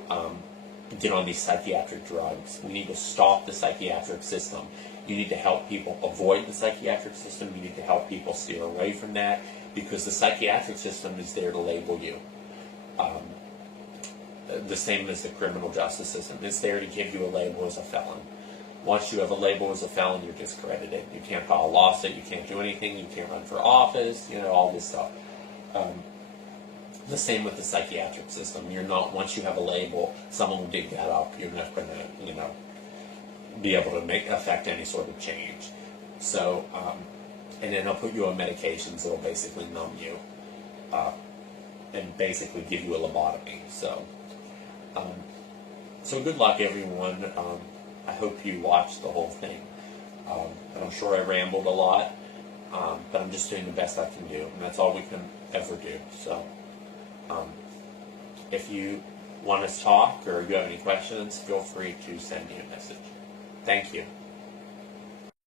get on these psychiatric drugs. We need to stop the psychiatric system. You need to help people avoid the psychiatric system. You need to help people steer away from that, because the psychiatric system is there to label you. The same as the criminal justice system. It's there to give you a label as a felon. Once you have a label as a felon, you're discredited. You can't file a lawsuit, you can't do anything, you can't run for office, all this stuff. The same with the psychiatric system. Once you have a label, someone will dig that up. You're not going to, be able to affect any sort of change. So, and then they'll put you on medications that'll basically numb you, and basically give you a lobotomy. So good luck, everyone. I hope you watched the whole thing. I'm sure I rambled a lot, but I'm just doing the best I can do, and that's all we can ever do. So, if you want to talk or you have any questions, feel free to send me a message. Thank you.